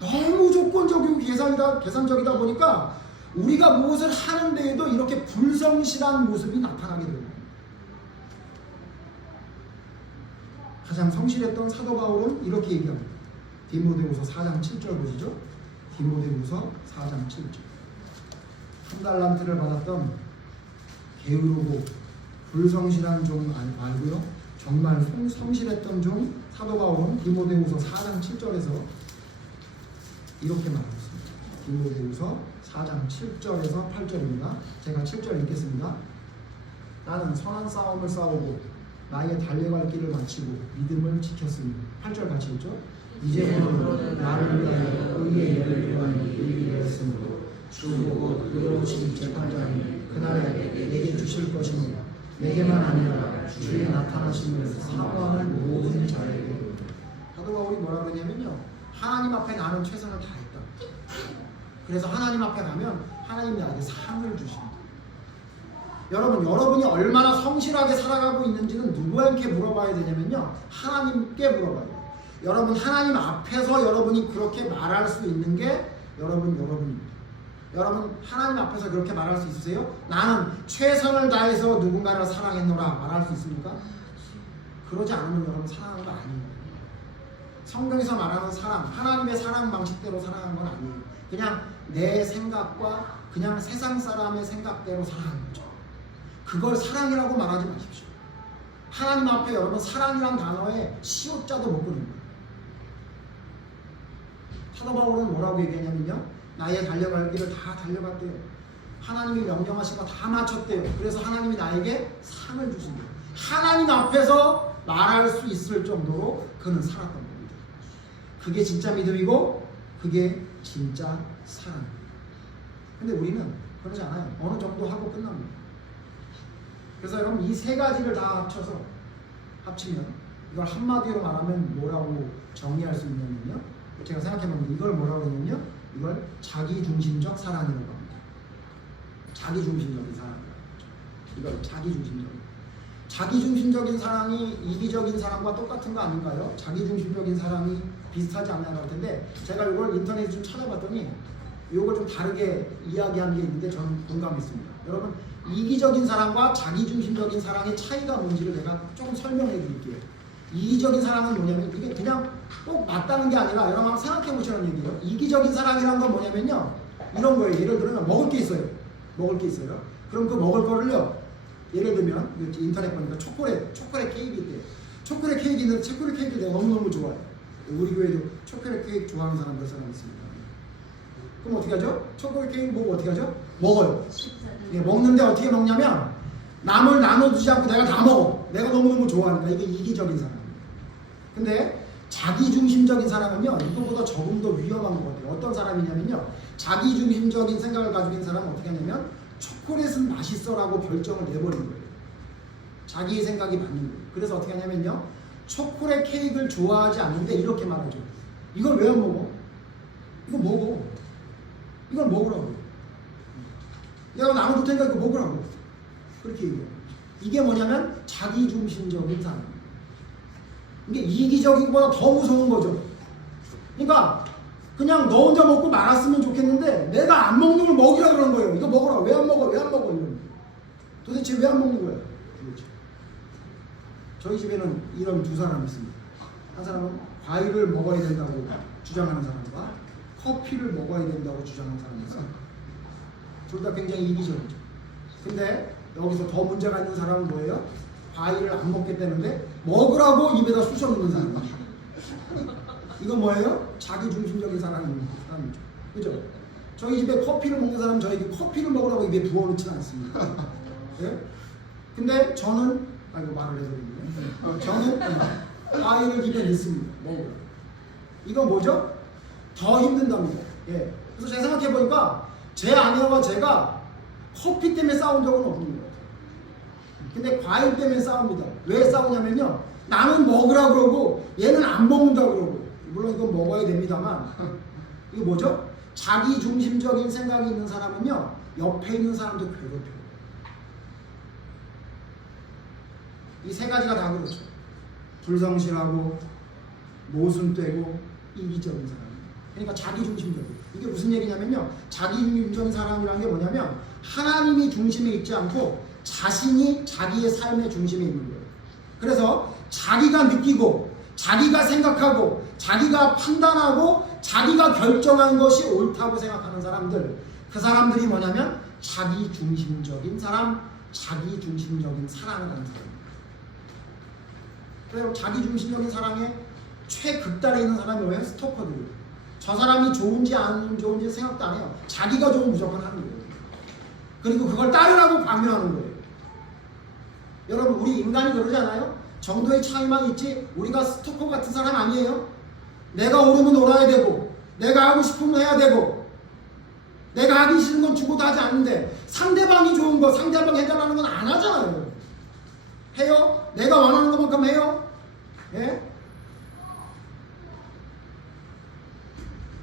너무 조건적이고 계산적이다 보니까 우리가 무엇을 하는 데에도 이렇게 불성실한 모습이 나타나게 됩니다. 가장 성실했던 사도 바울은 이렇게 얘기합니다. 디모데후서 4장 7절 보시죠. 디모데후서 4장 7절. 1달란트를 받았던 게으르고 불성실한 종 말고요, 정말 성실했던 종 사도 바울은 디모데후서 4장 7절에서 이렇게 말하고 있습니다. 디모데후서 4장 7절에서 8절입니다. 제가 7절 읽겠습니다. 나는 선한 싸움을 싸우고 나의 달려갈 길을 마치고 믿음을 지켰으니 8절 같이 읽죠. 이제는 나를 위하여 의의 열을 구하니 의를 했으므로 주 보고 의로우신 재판장이 그날에 내게 주실 것이니 내게만 아니라 주의 나타나심을 사모하는 모든 자에게. 사도 바울이 뭐라 그러냐면요, 하나님 앞에 나는 최선을 다했다. 그래서 하나님 앞에 가면 하나님이 나에게 상을 주십니다. 여러분이 얼마나 성실하게 살아가고 있는지는 누구에게 물어봐야 되냐면요, 하나님께 물어봐야 돼요. 여러분 하나님 앞에서 여러분이 그렇게 말할 수 있는 게 여러분입니다. 여러분 하나님 앞에서 그렇게 말할 수 있으세요? 나는 최선을 다해서 누군가를 사랑했노라 말할 수 있습니까? 그러지 않으면 여러분 사랑하는 거 아니에요. 성경에서 말하는 사랑, 하나님의 사랑 방식대로 사랑하는 건 아니에요. 그냥 내 생각과 그냥 세상 사람의 생각대로 사랑하는 거죠. 그걸 사랑이라고 말하지 마십시오. 하나님 앞에 여러분 사랑이란 단어에 시옷자도 못 그린 거예요. 사도 바울은 뭐라고 얘기하냐면요, 나의 달려갈 길을 다 달려갔대요. 하나님이 명령하신 거 다 마쳤대요. 그래서 하나님이 나에게 상을 주신대요. 하나님 앞에서 말할 수 있을 정도로 그는 살았던 겁니다. 그게 진짜 믿음이고 그게 진짜 사랑입니다. 근데 우리는 그러지 않아요. 어느 정도 하고 끝납니다. 그래서 여러분 이 세 가지를 다 합치면 이걸 한마디로 말하면 뭐라고 정리할 수 있냐면요, 제가 생각해보면 이걸 뭐라고 하냐면요, 이걸 자기중심적 사랑이라고 합니다. 자기중심적인 사랑이라고 하죠. 이걸 자기중심적인 사랑이 이기적인 사랑과 똑같은 거 아닌가요? 자기중심적인 사랑이 비슷하지 않나요? 할 텐데 제가 이걸 인터넷에 좀 찾아봤더니 이걸 좀 다르게 이야기한 게 있는데 저는 공감했습니다. 여러분 이기적인 사랑과 자기중심적인 사랑의 차이가 뭔지를 내가 조금 설명해 드릴게요. 이기적인 사랑은 뭐냐면 이게 그냥 꼭 맞다는 게 아니라 여러분 한번 생각해 보시라는 얘기예요. 이기적인 사랑이라는 건 뭐냐면요, 이런 거예요. 예를 들면 먹을 게 있어요. 그럼 그 먹을 거를요, 예를 들면 인터넷 보니까 초콜릿 케이크 있대요. 초콜릿 케이크 있는데 초콜릿 케이크를 내가 너무너무 좋아해요. 우리 교회도 초콜릿 케이크 좋아하는 사람 몇 사람 있습니다. 그럼 어떻게 하죠? 초콜릿 케이크 보고 어떻게 하죠? 먹어요. 예, 먹는데 어떻게 먹냐면 남을 나눠주지 않고 내가 다 먹어. 내가 너무너무 좋아하니까. 이게 이기적인 사랑입니다. 근데 자기중심적인 사람은요, 이거보다 조금 더 위험한 것 같아요. 어떤 사람이냐면요, 자기중심적인 생각을 가지고 있는 사람은 어떻게 하냐면 초콜릿은 맛있어라고 결정을 내버린 거예요. 자기의 생각이 맞는 거예요. 그래서 어떻게 하냐면요, 초콜릿 케이크를 좋아하지 않는데 이렇게 말하죠. 이걸 왜 안 먹어? 이거 먹어. 이걸 먹으라고. 내가 나눠줄 테니까 이거 먹으라고. 그렇게 얘기해요. 이게 뭐냐면 자기중심적인 사람. 이게 이기적인 것보다 더 무서운 거죠. 그러니까 그냥 너 혼자 먹고 말았으면 좋겠는데 내가 안 먹는 걸 먹이라 그러는 거예요. 이거 먹으라. 왜 안 먹어? 이러는. 도대체 왜 안 먹는 거예요? 그렇죠. 저희 집에는 이런 두 사람이 있습니다. 한 사람은 과일을 먹어야 된다고 주장하는 사람과 커피를 먹어야 된다고 주장하는 사람이 있어요. 둘 다 굉장히 이기적이죠. 근데 여기서 더 문제가 있는 사람은 뭐예요? 과일을 안 먹겠다는데 먹으라고 입에다 쑤셔 넣는 사람이죠. 이건 뭐예요? 자기중심적인 사람이죠. 그죠? 저희 집에 커피를 먹는 사람은 저에게 커피를 먹으라고 입에 부어놓지 않습니다. 네? 근데 저는 이거 말을 해버리네요. 저는 과일을 입에 넣습니다. 먹으라고. 이건 뭐죠? 더 힘든답니다. 예. 그래서 제가 생각해보니까 제 아내와 제가 커피 때문에 싸운 적은 없는 것 같아요. 근데 과일 때문에 싸웁니다. 왜 싸우냐면요, 나는 먹으라 그러고 얘는 안 먹는다 그러고. 물론 이건 먹어야 됩니다만 이거 뭐죠? 자기중심적인 생각이 있는 사람은요, 옆에 있는 사람도 괴롭혀요. 이 세 가지가 다 그렇죠. 불성실하고 모순되고 이기적인 사람. 그러니까 자기중심적이에요. 이게 무슨 얘기냐면요, 자기중심적인 사람이라는 게 뭐냐면 하나님이 중심에 있지 않고 자신이 자기의 삶의 중심에 있는 거예요. 그래서 자기가 느끼고 자기가 생각하고 자기가 판단하고 자기가 결정한 것이 옳다고 생각하는 사람들, 그 사람들이 뭐냐면 자기중심적인 사람, 자기중심적인 사랑을 하는 사람입니다. 그래서 자기중심적인 사랑의 최극단에 있는 사람이 뭐예요? 스토커들이에요. 저 사람이 좋은지 안 좋은지 생각도 안 해요. 자기가 좋으면 무조건 하는 거예요. 그리고 그걸 따르라고 강요하는 거예요. 여러분, 우리 인간이 그러지 않아요? 정도의 차이만 있지 우리가 스토커 같은 사람 아니에요. 내가 오르면 놀아야 되고 내가 하고 싶으면 해야 되고 내가 하기 싫은 건 주고도 하지 않는데 상대방이 좋은 거, 상대방이 해달라는 건 안 하잖아요. 해요? 내가 원하는 것만큼 해요? 예?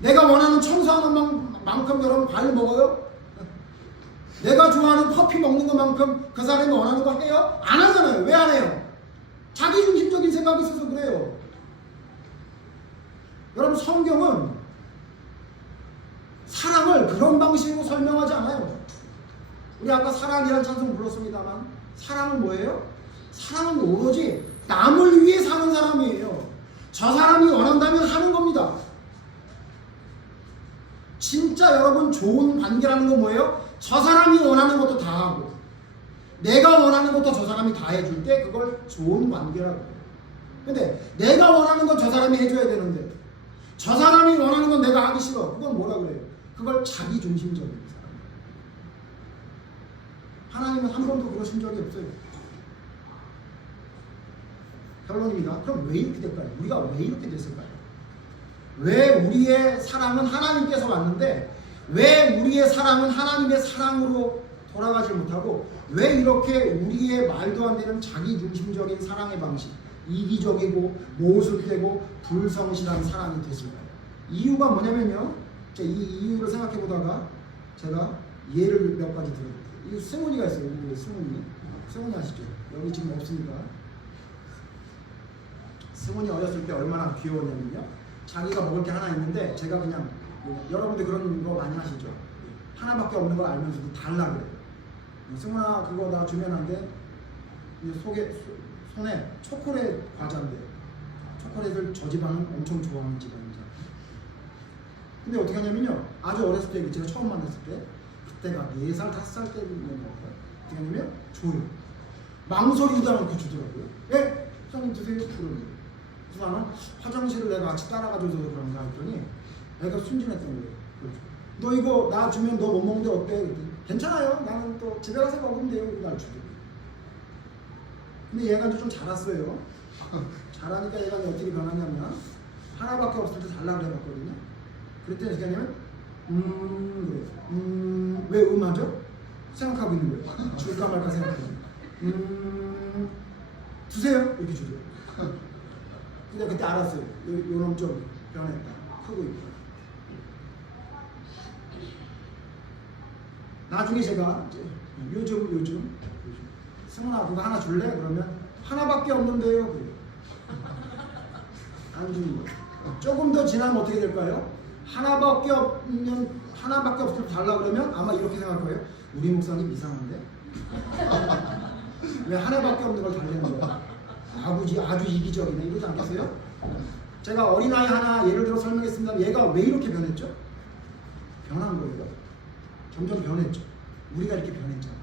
내가 원하는 청소하는 만큼 여러분 과일 먹어요? 내가 좋아하는 커피 먹는 것만큼 그 사람이 원하는 거 해요? 안 하잖아요. 왜 안 해요? 자기중심적인 생각이 있어서 그래요. 여러분 성경은 사랑을 그런 방식으로 설명하지 않아요. 우리 아까 사랑이라는 찬송 불렀습니다만 사랑은 뭐예요? 사랑은 오로지 남을 위해 사는 사람이에요. 저 사람이 원한다면 하는 겁니다. 진짜 여러분 좋은 관계라는 건 뭐예요? 저 사람이 원하는 것도 다 하고 내가 원하는 것도 저 사람이 다 해줄 때 그걸 좋은 관계라고 해요. 근데 내가 원하는 건 저 사람이 해줘야 되는데 저 사람이 원하는 건 내가 하기 싫어. 그건 뭐라 그래요? 그걸 자기중심적인 사람. 하나님은 한 번도 그러신 적이 없어요. 결론입니다. 그럼 왜 이렇게 될까요? 우리가 왜 이렇게 됐을까요? 왜 우리의 사랑은 하나님께서 왔는데 왜 우리의 사랑은 하나님의 사랑으로 돌아가지 못하고 왜 이렇게 우리의 말도 안 되는 자기중심적인 사랑의 방식, 이기적이고 모술되고 불성실한 사랑이 됐을까요? 이유가 뭐냐면요. 이 이유를 생각해 보다가 제가 예를 몇 가지 들어볼게요. 이 승훈이가 있어요. 우리 승훈이 아시죠? 여기 지금 없으니까. 승훈이 어렸을 때 얼마나 귀여웠냐면요. 자기가 먹을 게 하나 있는데 제가 그냥 여러분들 그런 거 많이 하시죠? 하나밖에 없는 걸 알면서도 달라 그래요. 승훈아 그거 나 주면 안 돼? 손에 초콜릿 과자인데 초콜릿을 저 집안은 엄청 좋아하는 집안이죠. 근데 어떻게 하냐면요. 아주 어렸을 때 제가 처음 만났을 때 그때가 4살, 5살 때인 건가요? 어떻게 하냐면 줘요. 망설이지 않고 주더라고요. 예? 형님 드세요. 그러는 그래서 나는 화장실을 내가 같이 따라가줘서 그런가 했더니 애가 순진했던 거예요. 그렇죠. 너 이거 나 주면 너 못 먹는데 어때? 그랬더니 괜찮아요. 나는 또 집에 가서 먹으면 돼요. 날 주더라고요. 근데 얘가 이제 좀 자랐어요. 자라니까 얘가 어떻게 변하냐면 하나밖에 없을 때 달라 그래봤거든요. 그랬더니 어떻게 하냐면 왜 하죠? 생각하고 있는 거예요. 줄까 말까 생각하고 주세요. 이렇게 주죠. 근데 그때 알았어요. 요놈 좀 변했다. 크고 있다. 나중에 제가 이제 요즘 승훈아 그거 하나 줄래? 그러면 하나밖에 없는데요. 그래요. 안 주는 거예요. 조금 더 지나면 어떻게 될까요? 하나밖에 없을 때 달라 그러면 아마 이렇게 생각할 거예요. 우리 목사님 이상한데? 왜 하나밖에 없는 걸 달래는 거야? 아버지 아주 이기적이네 이러지 않겠어요? 제가 어린아이 하나 예를 들어 설명했습니다. 얘가 왜 이렇게 변했죠? 변한 거예요. 점점 변했죠. 우리가 이렇게 변했잖아요.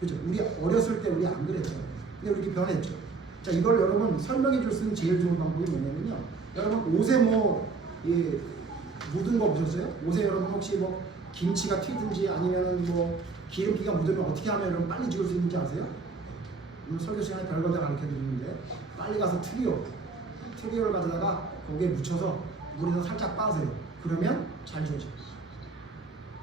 그죠? 우리 어렸을 때 우리 안 그랬잖아요. 근데 우리 이렇게 변했죠. 자, 이걸 여러분 설명해 줄 수 있는 제일 좋은 방법이 뭐냐면요. 여러분 옷에 묻은 거 보셨어요? 옷에 여러분 혹시 김치가 튀든지 아니면은 기름기가 묻으면 어떻게 하면 여러분 빨리 지울 수 있는지 아세요? 오늘 설교 시간에 별거 다 가르쳐 드리는데 빨리 가서 트리오를 가져다가 거기에 묻혀서 물에서 살짝 빠세요. 그러면 잘 지워져요.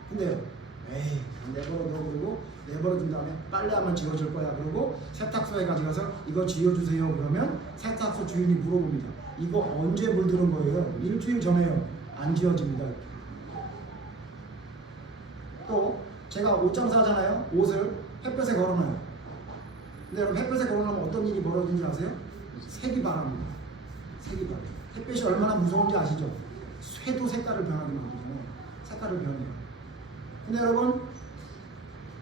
근데 에이 내버려둬 그러고 내버려둔 다음에 빨래하면 지워질 거야 그러고 세탁소에 가져가서 이거 지워주세요 그러면 세탁소 주인이 물어봅니다. 이거 언제 물들은 거예요? 일주일 전에요. 안 지워집니다. 또 제가 옷 장사하잖아요. 옷을 햇볕에 걸어놔요. 근데 여러분 햇볕에 걸어놓으면 어떤 일이 벌어지는지 아세요? 색이 바랍니다. 색이 바랍니다. 햇볕이 얼마나 무서운지 아시죠? 쇠도 색깔을 변하게 만들잖아요. 색깔을 변해요. 근데 여러분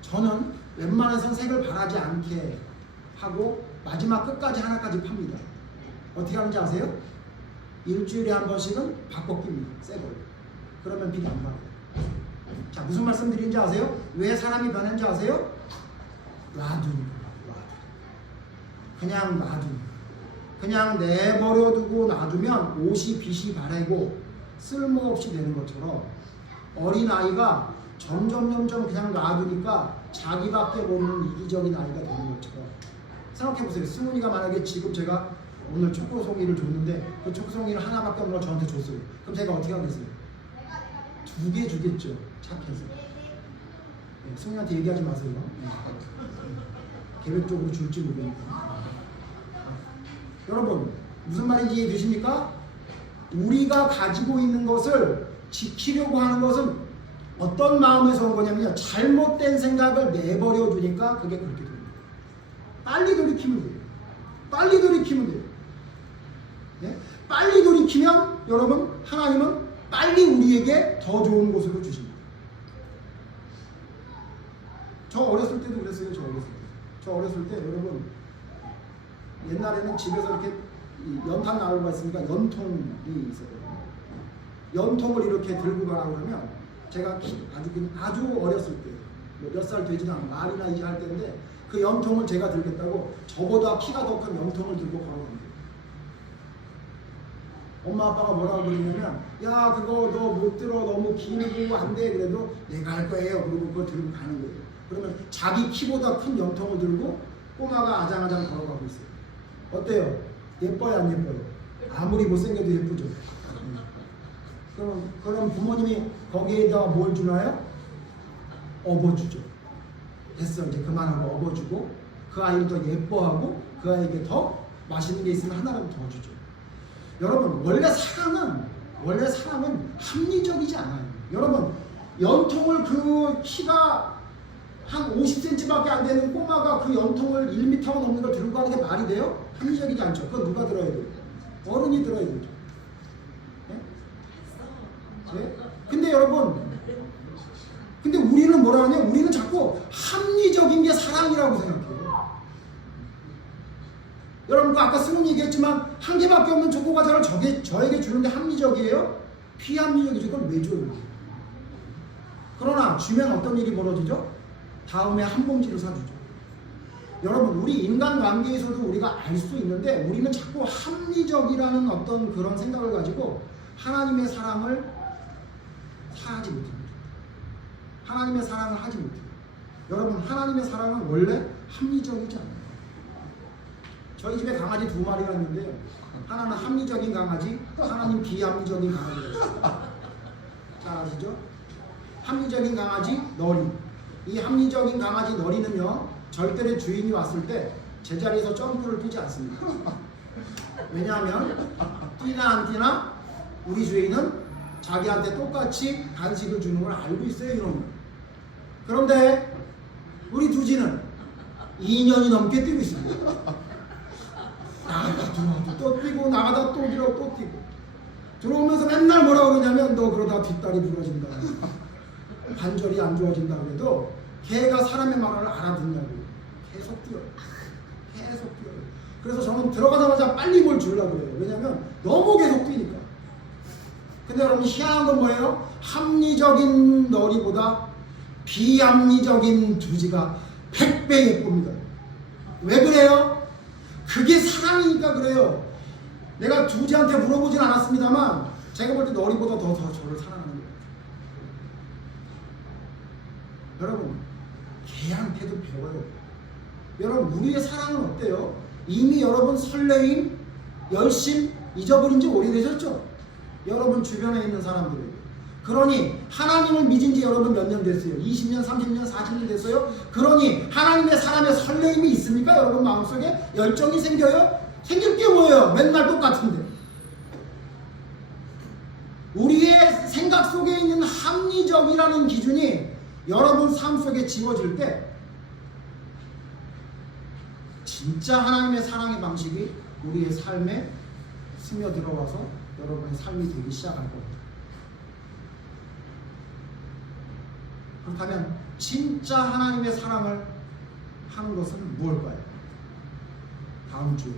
저는 웬만해선 색을 바라지 않게 하고 마지막 끝까지 하나까지 팝니다. 어떻게 하는지 아세요? 일주일에 한 번씩은 바꿔 낍니다. 새 걸로. 그러면 빛이 안 나요. 자, 무슨 말씀 드리는지 아세요? 왜 사람이 변했는지 아세요? 놔두니까. 그냥 놔두니까. 그냥 내버려두고 놔두면 옷이 빛이 바래고 쓸모없이 되는 것처럼 어린아이가 점점 그냥 놔두니까 자기밖에 모르는 이기적인 아이가 되는 것처럼 생각해보세요. 승훈이가 만약에 지금 제가 오늘 초코송이를 줬는데 그 초코송이를 하나밖에 없는 걸 저한테 줬어요. 그럼 제가 어떻게 하겠어요? 2개 주겠죠. 착해서. 네, 승훈이한테 얘기하지 마세요. 네. 계획적으로 줄지 모르니까. 여러분 무슨 말인지 이해되십니까? 우리가 가지고 있는 것을 지키려고 하는 것은 어떤 마음에서 온 거냐면요. 잘못된 생각을 내버려 두니까 그게 그렇게 됩니다. 빨리 돌이키면 돼요. 빨리 돌이키면 돼요. 네? 빨리 돌이키면 여러분 하나님은 빨리 우리에게 더 좋은 곳으로 주십니다. 저 어렸을 때도 그랬어요. 저 어렸을 때 여러분 옛날에는 집에서 이렇게 연탄 나무가 있으니까 연통이 있었거든요. 연통을 이렇게 들고 가라 그러면 제가 아주 어렸을 때 몇 살 되지도 않은 말이나 이제 할 때인데 그 연통을 제가 들겠다고 저보다 키가 더 큰 연통을 들고 걸어갑니다. 엄마 아빠가 뭐라고 그러냐면 야 그거 너 못 들어 너무 길고 안 돼. 그래도 내가 할 거예요. 그리고 그걸 들고 가는 거예요. 그러면 자기 키보다 큰 연통을 들고 꼬마가 아장아장 걸어가고 있어요. 어때요? 예뻐요 안 예뻐요? 아무리 못생겨도 예쁘죠. 그럼 부모님이 거기에다 뭘 주나요? 업어주죠. 됐어 이제 그만하고 업어주고 그 아이를 더 예뻐하고 그 아이에게 더 맛있는 게 있으면 하나라도 더 주죠. 여러분 원래 사랑은 합리적이지 않아요. 여러분 연통을 그 키가 한 50cm밖에 안 되는 꼬마가 그 연통을 1m가 넘는 걸 들고 가는 게 말이 돼요? 합리적이지 않죠. 그건 누가 들어야 돼요? 어른이 들어야 되죠. 네? 네? 근데 여러분 근데 우리는 뭐라 하냐? 우리는 자꾸 합리적인 게 사랑이라고 생각해요. 여러분 아까 승훈이 얘기했지만 한 개밖에 없는 초코 과자를 저에게 주는 게 합리적이에요? 비합리적이죠. 그걸 왜 줘요? 그러나 주면 어떤 일이 벌어지죠? 다음에 한 봉지를 사주죠. 여러분 우리 인간관계에서도 우리가 알 수 있는데 우리는 자꾸 합리적이라는 어떤 그런 생각을 가지고 하나님의 사랑을 하지 못합니다. 하나님의 사랑을 하지 못해요. 여러분 하나님의 사랑은 원래 합리적이지 않아요. 저희 집에 강아지 2마리가 있는데요. 하나는 합리적인 강아지, 하나는 비합리적인 강아지가 있어요. 잘 아시죠? 합리적인 강아지 너리. 이 합리적인 강아지 너리는요 절대로 주인이 왔을 때 제자리에서 점프를 뛰지 않습니다. 왜냐하면 뛰나 안 뛰나 우리 주인은 자기한테 똑같이 간식을 주는 걸 알고 있어요. 이놈은. 그런데 우리 두지는 2년이 넘게 뛰고 있습니다. 나가다 들어와도 또 뛰고 나가다 또 들어오고 또 뛰고 들어오면서 맨날 뭐라고 그러냐면 너 그러다 뒷다리 부러진다. 관절이 안 좋아진다 그래도 걔가 사람의 말을 알아듣냐고 계속 뛰어요. 계속 뛰어요. 그래서 저는 들어가자마자 빨리 뭘 주려고 그래요. 왜냐면 너무 계속 뛰니까. 근데 여러분 희한한 건 뭐예요? 합리적인 너리보다 비합리적인 두지가 100배 예쁩니다. 왜 그래요? 그게 사랑이니까 그래요. 내가 두지한테 물어보진 않았습니다만 제가 볼 때 너리보다 더 저를 사랑하는 거예요. 여러분 걔한테도 배워요. 여러분 우리의 사랑은 어때요? 이미 여러분 설레임, 열심 잊어버린 지 오래되셨죠? 여러분 주변에 있는 사람들에게. 그러니 하나님을 믿은 지 여러분 몇 년 됐어요? 20년, 30년, 40년 됐어요? 그러니 하나님의 사람의 설레임이 있습니까? 여러분 마음속에 열정이 생겨요? 생길 게 뭐예요? 맨날 똑같은데. 우리의 생각 속에 있는 합리적이라는 기준이 여러분 삶 속에 지워질 때 진짜 하나님의 사랑의 방식이 우리의 삶에 스며들어와서 여러분의 삶이 되기 시작할 겁니다. 그렇다면 진짜 하나님의 사랑을 하는 것은 무엇일까요? 다음 주에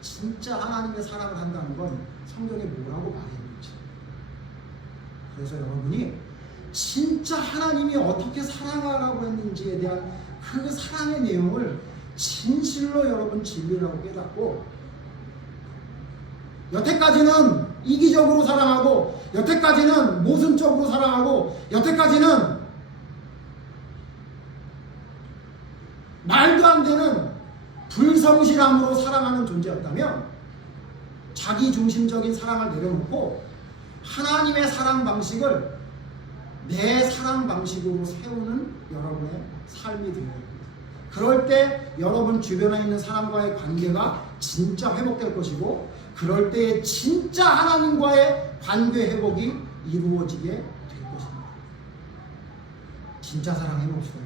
진짜 하나님의 사랑을 한다는 건 성경에 뭐라고 말했는지, 그래서 여러분이 진짜 하나님이 어떻게 사랑하라고 했는지에 대한 그 사랑의 내용을 진실로 여러분 진리라고 깨닫고, 여태까지는 이기적으로 사랑하고, 여태까지는 모순적으로 사랑하고, 여태까지는 말도 안 되는 불성실함으로 사랑하는 존재였다면, 자기 중심적인 사랑을 내려놓고 하나님의 사랑 방식을 내 사랑 방식으로 세우는 여러분의 삶이 되어야 합니다. 그럴 때 여러분 주변에 있는 사람과의 관계가 진짜 회복될 것이고, 그럴 때 진짜 하나님과의 관계 회복이 이루어지게 될 것입니다. 진짜 사랑해봅시다.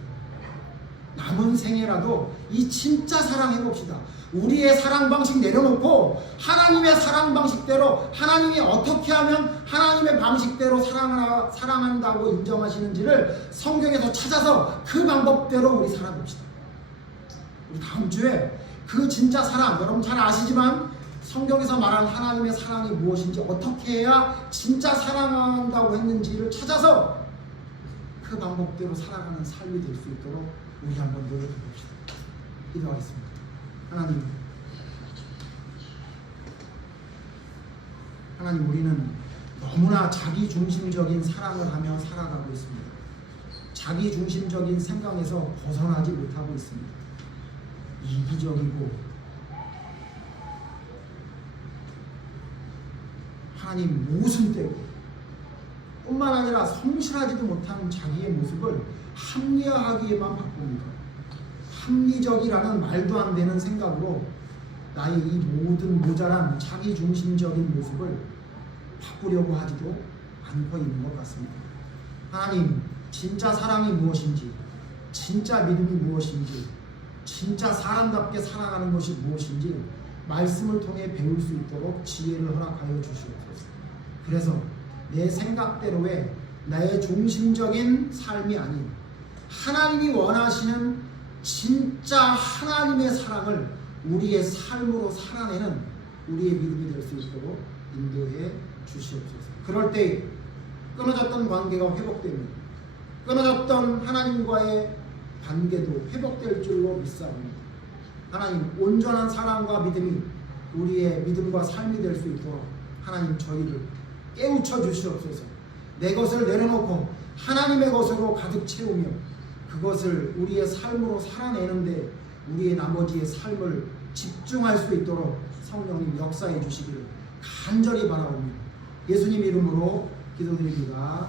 남은 생애라도 이 진짜 사랑해봅시다. 우리의 사랑 방식 내려놓고 하나님의 사랑 방식대로, 하나님이 어떻게 하면 하나님의 방식대로 사랑한다고 인정하시는지를 성경에서 찾아서 그 방법대로 우리 살아봅시다. 우리 다음 주에 그 진짜 사랑, 여러분 잘 아시지만 성경에서 말하는 하나님의 사랑이 무엇인지, 어떻게 해야 진짜 사랑한다고 했는지를 찾아서 그 방법대로 살아가는 삶이 될 수 있도록 우리 한번 노력해 봅시다. 기도하겠습니다. 하나님, 우리는 너무나 자기중심적인 사랑을 하며 살아가고 있습니다. 자기중심적인 생각에서 벗어나지 못하고 있습니다. 이기적이고, 하나님 모순되고, 뿐만 아니라 성실하지도 못한 자기의 모습을 합리화하기에만 바쁩니다. 합리적이라는 말도 안 되는 생각으로 나의 이 모든 모자란 자기중심적인 모습을 바꾸려고 하지도 않고 있는 것 같습니다. 하나님, 진짜 사랑이 무엇인지, 진짜 믿음이 무엇인지, 진짜 사람답게 살아가는 것이 무엇인지 말씀을 통해 배울 수 있도록 지혜를 허락하여 주시옵소서. 그래서 내 생각대로의 나의 중심적인 삶이 아닌 하나님이 원하시는 진짜 하나님의 사랑을 우리의 삶으로 살아내는 우리의 믿음이 될 수 있도록 인도해 주시옵소서. 그럴 때 끊어졌던 관계가 회복되며 끊어졌던 하나님과의 관계도 회복될 줄로 믿사옵니다. 하나님, 온전한 사랑과 믿음이 우리의 믿음과 삶이 될 수 있도록 하나님 저희를 깨우쳐 주시옵소서. 내 것을 내려놓고 하나님의 것으로 가득 채우며 그것을 우리의 삶으로 살아내는데 우리의 나머지의 삶을 집중할 수 있도록 성령님 역사해 주시기를 간절히 바라옵니다. 예수님 이름으로 기도드립니다.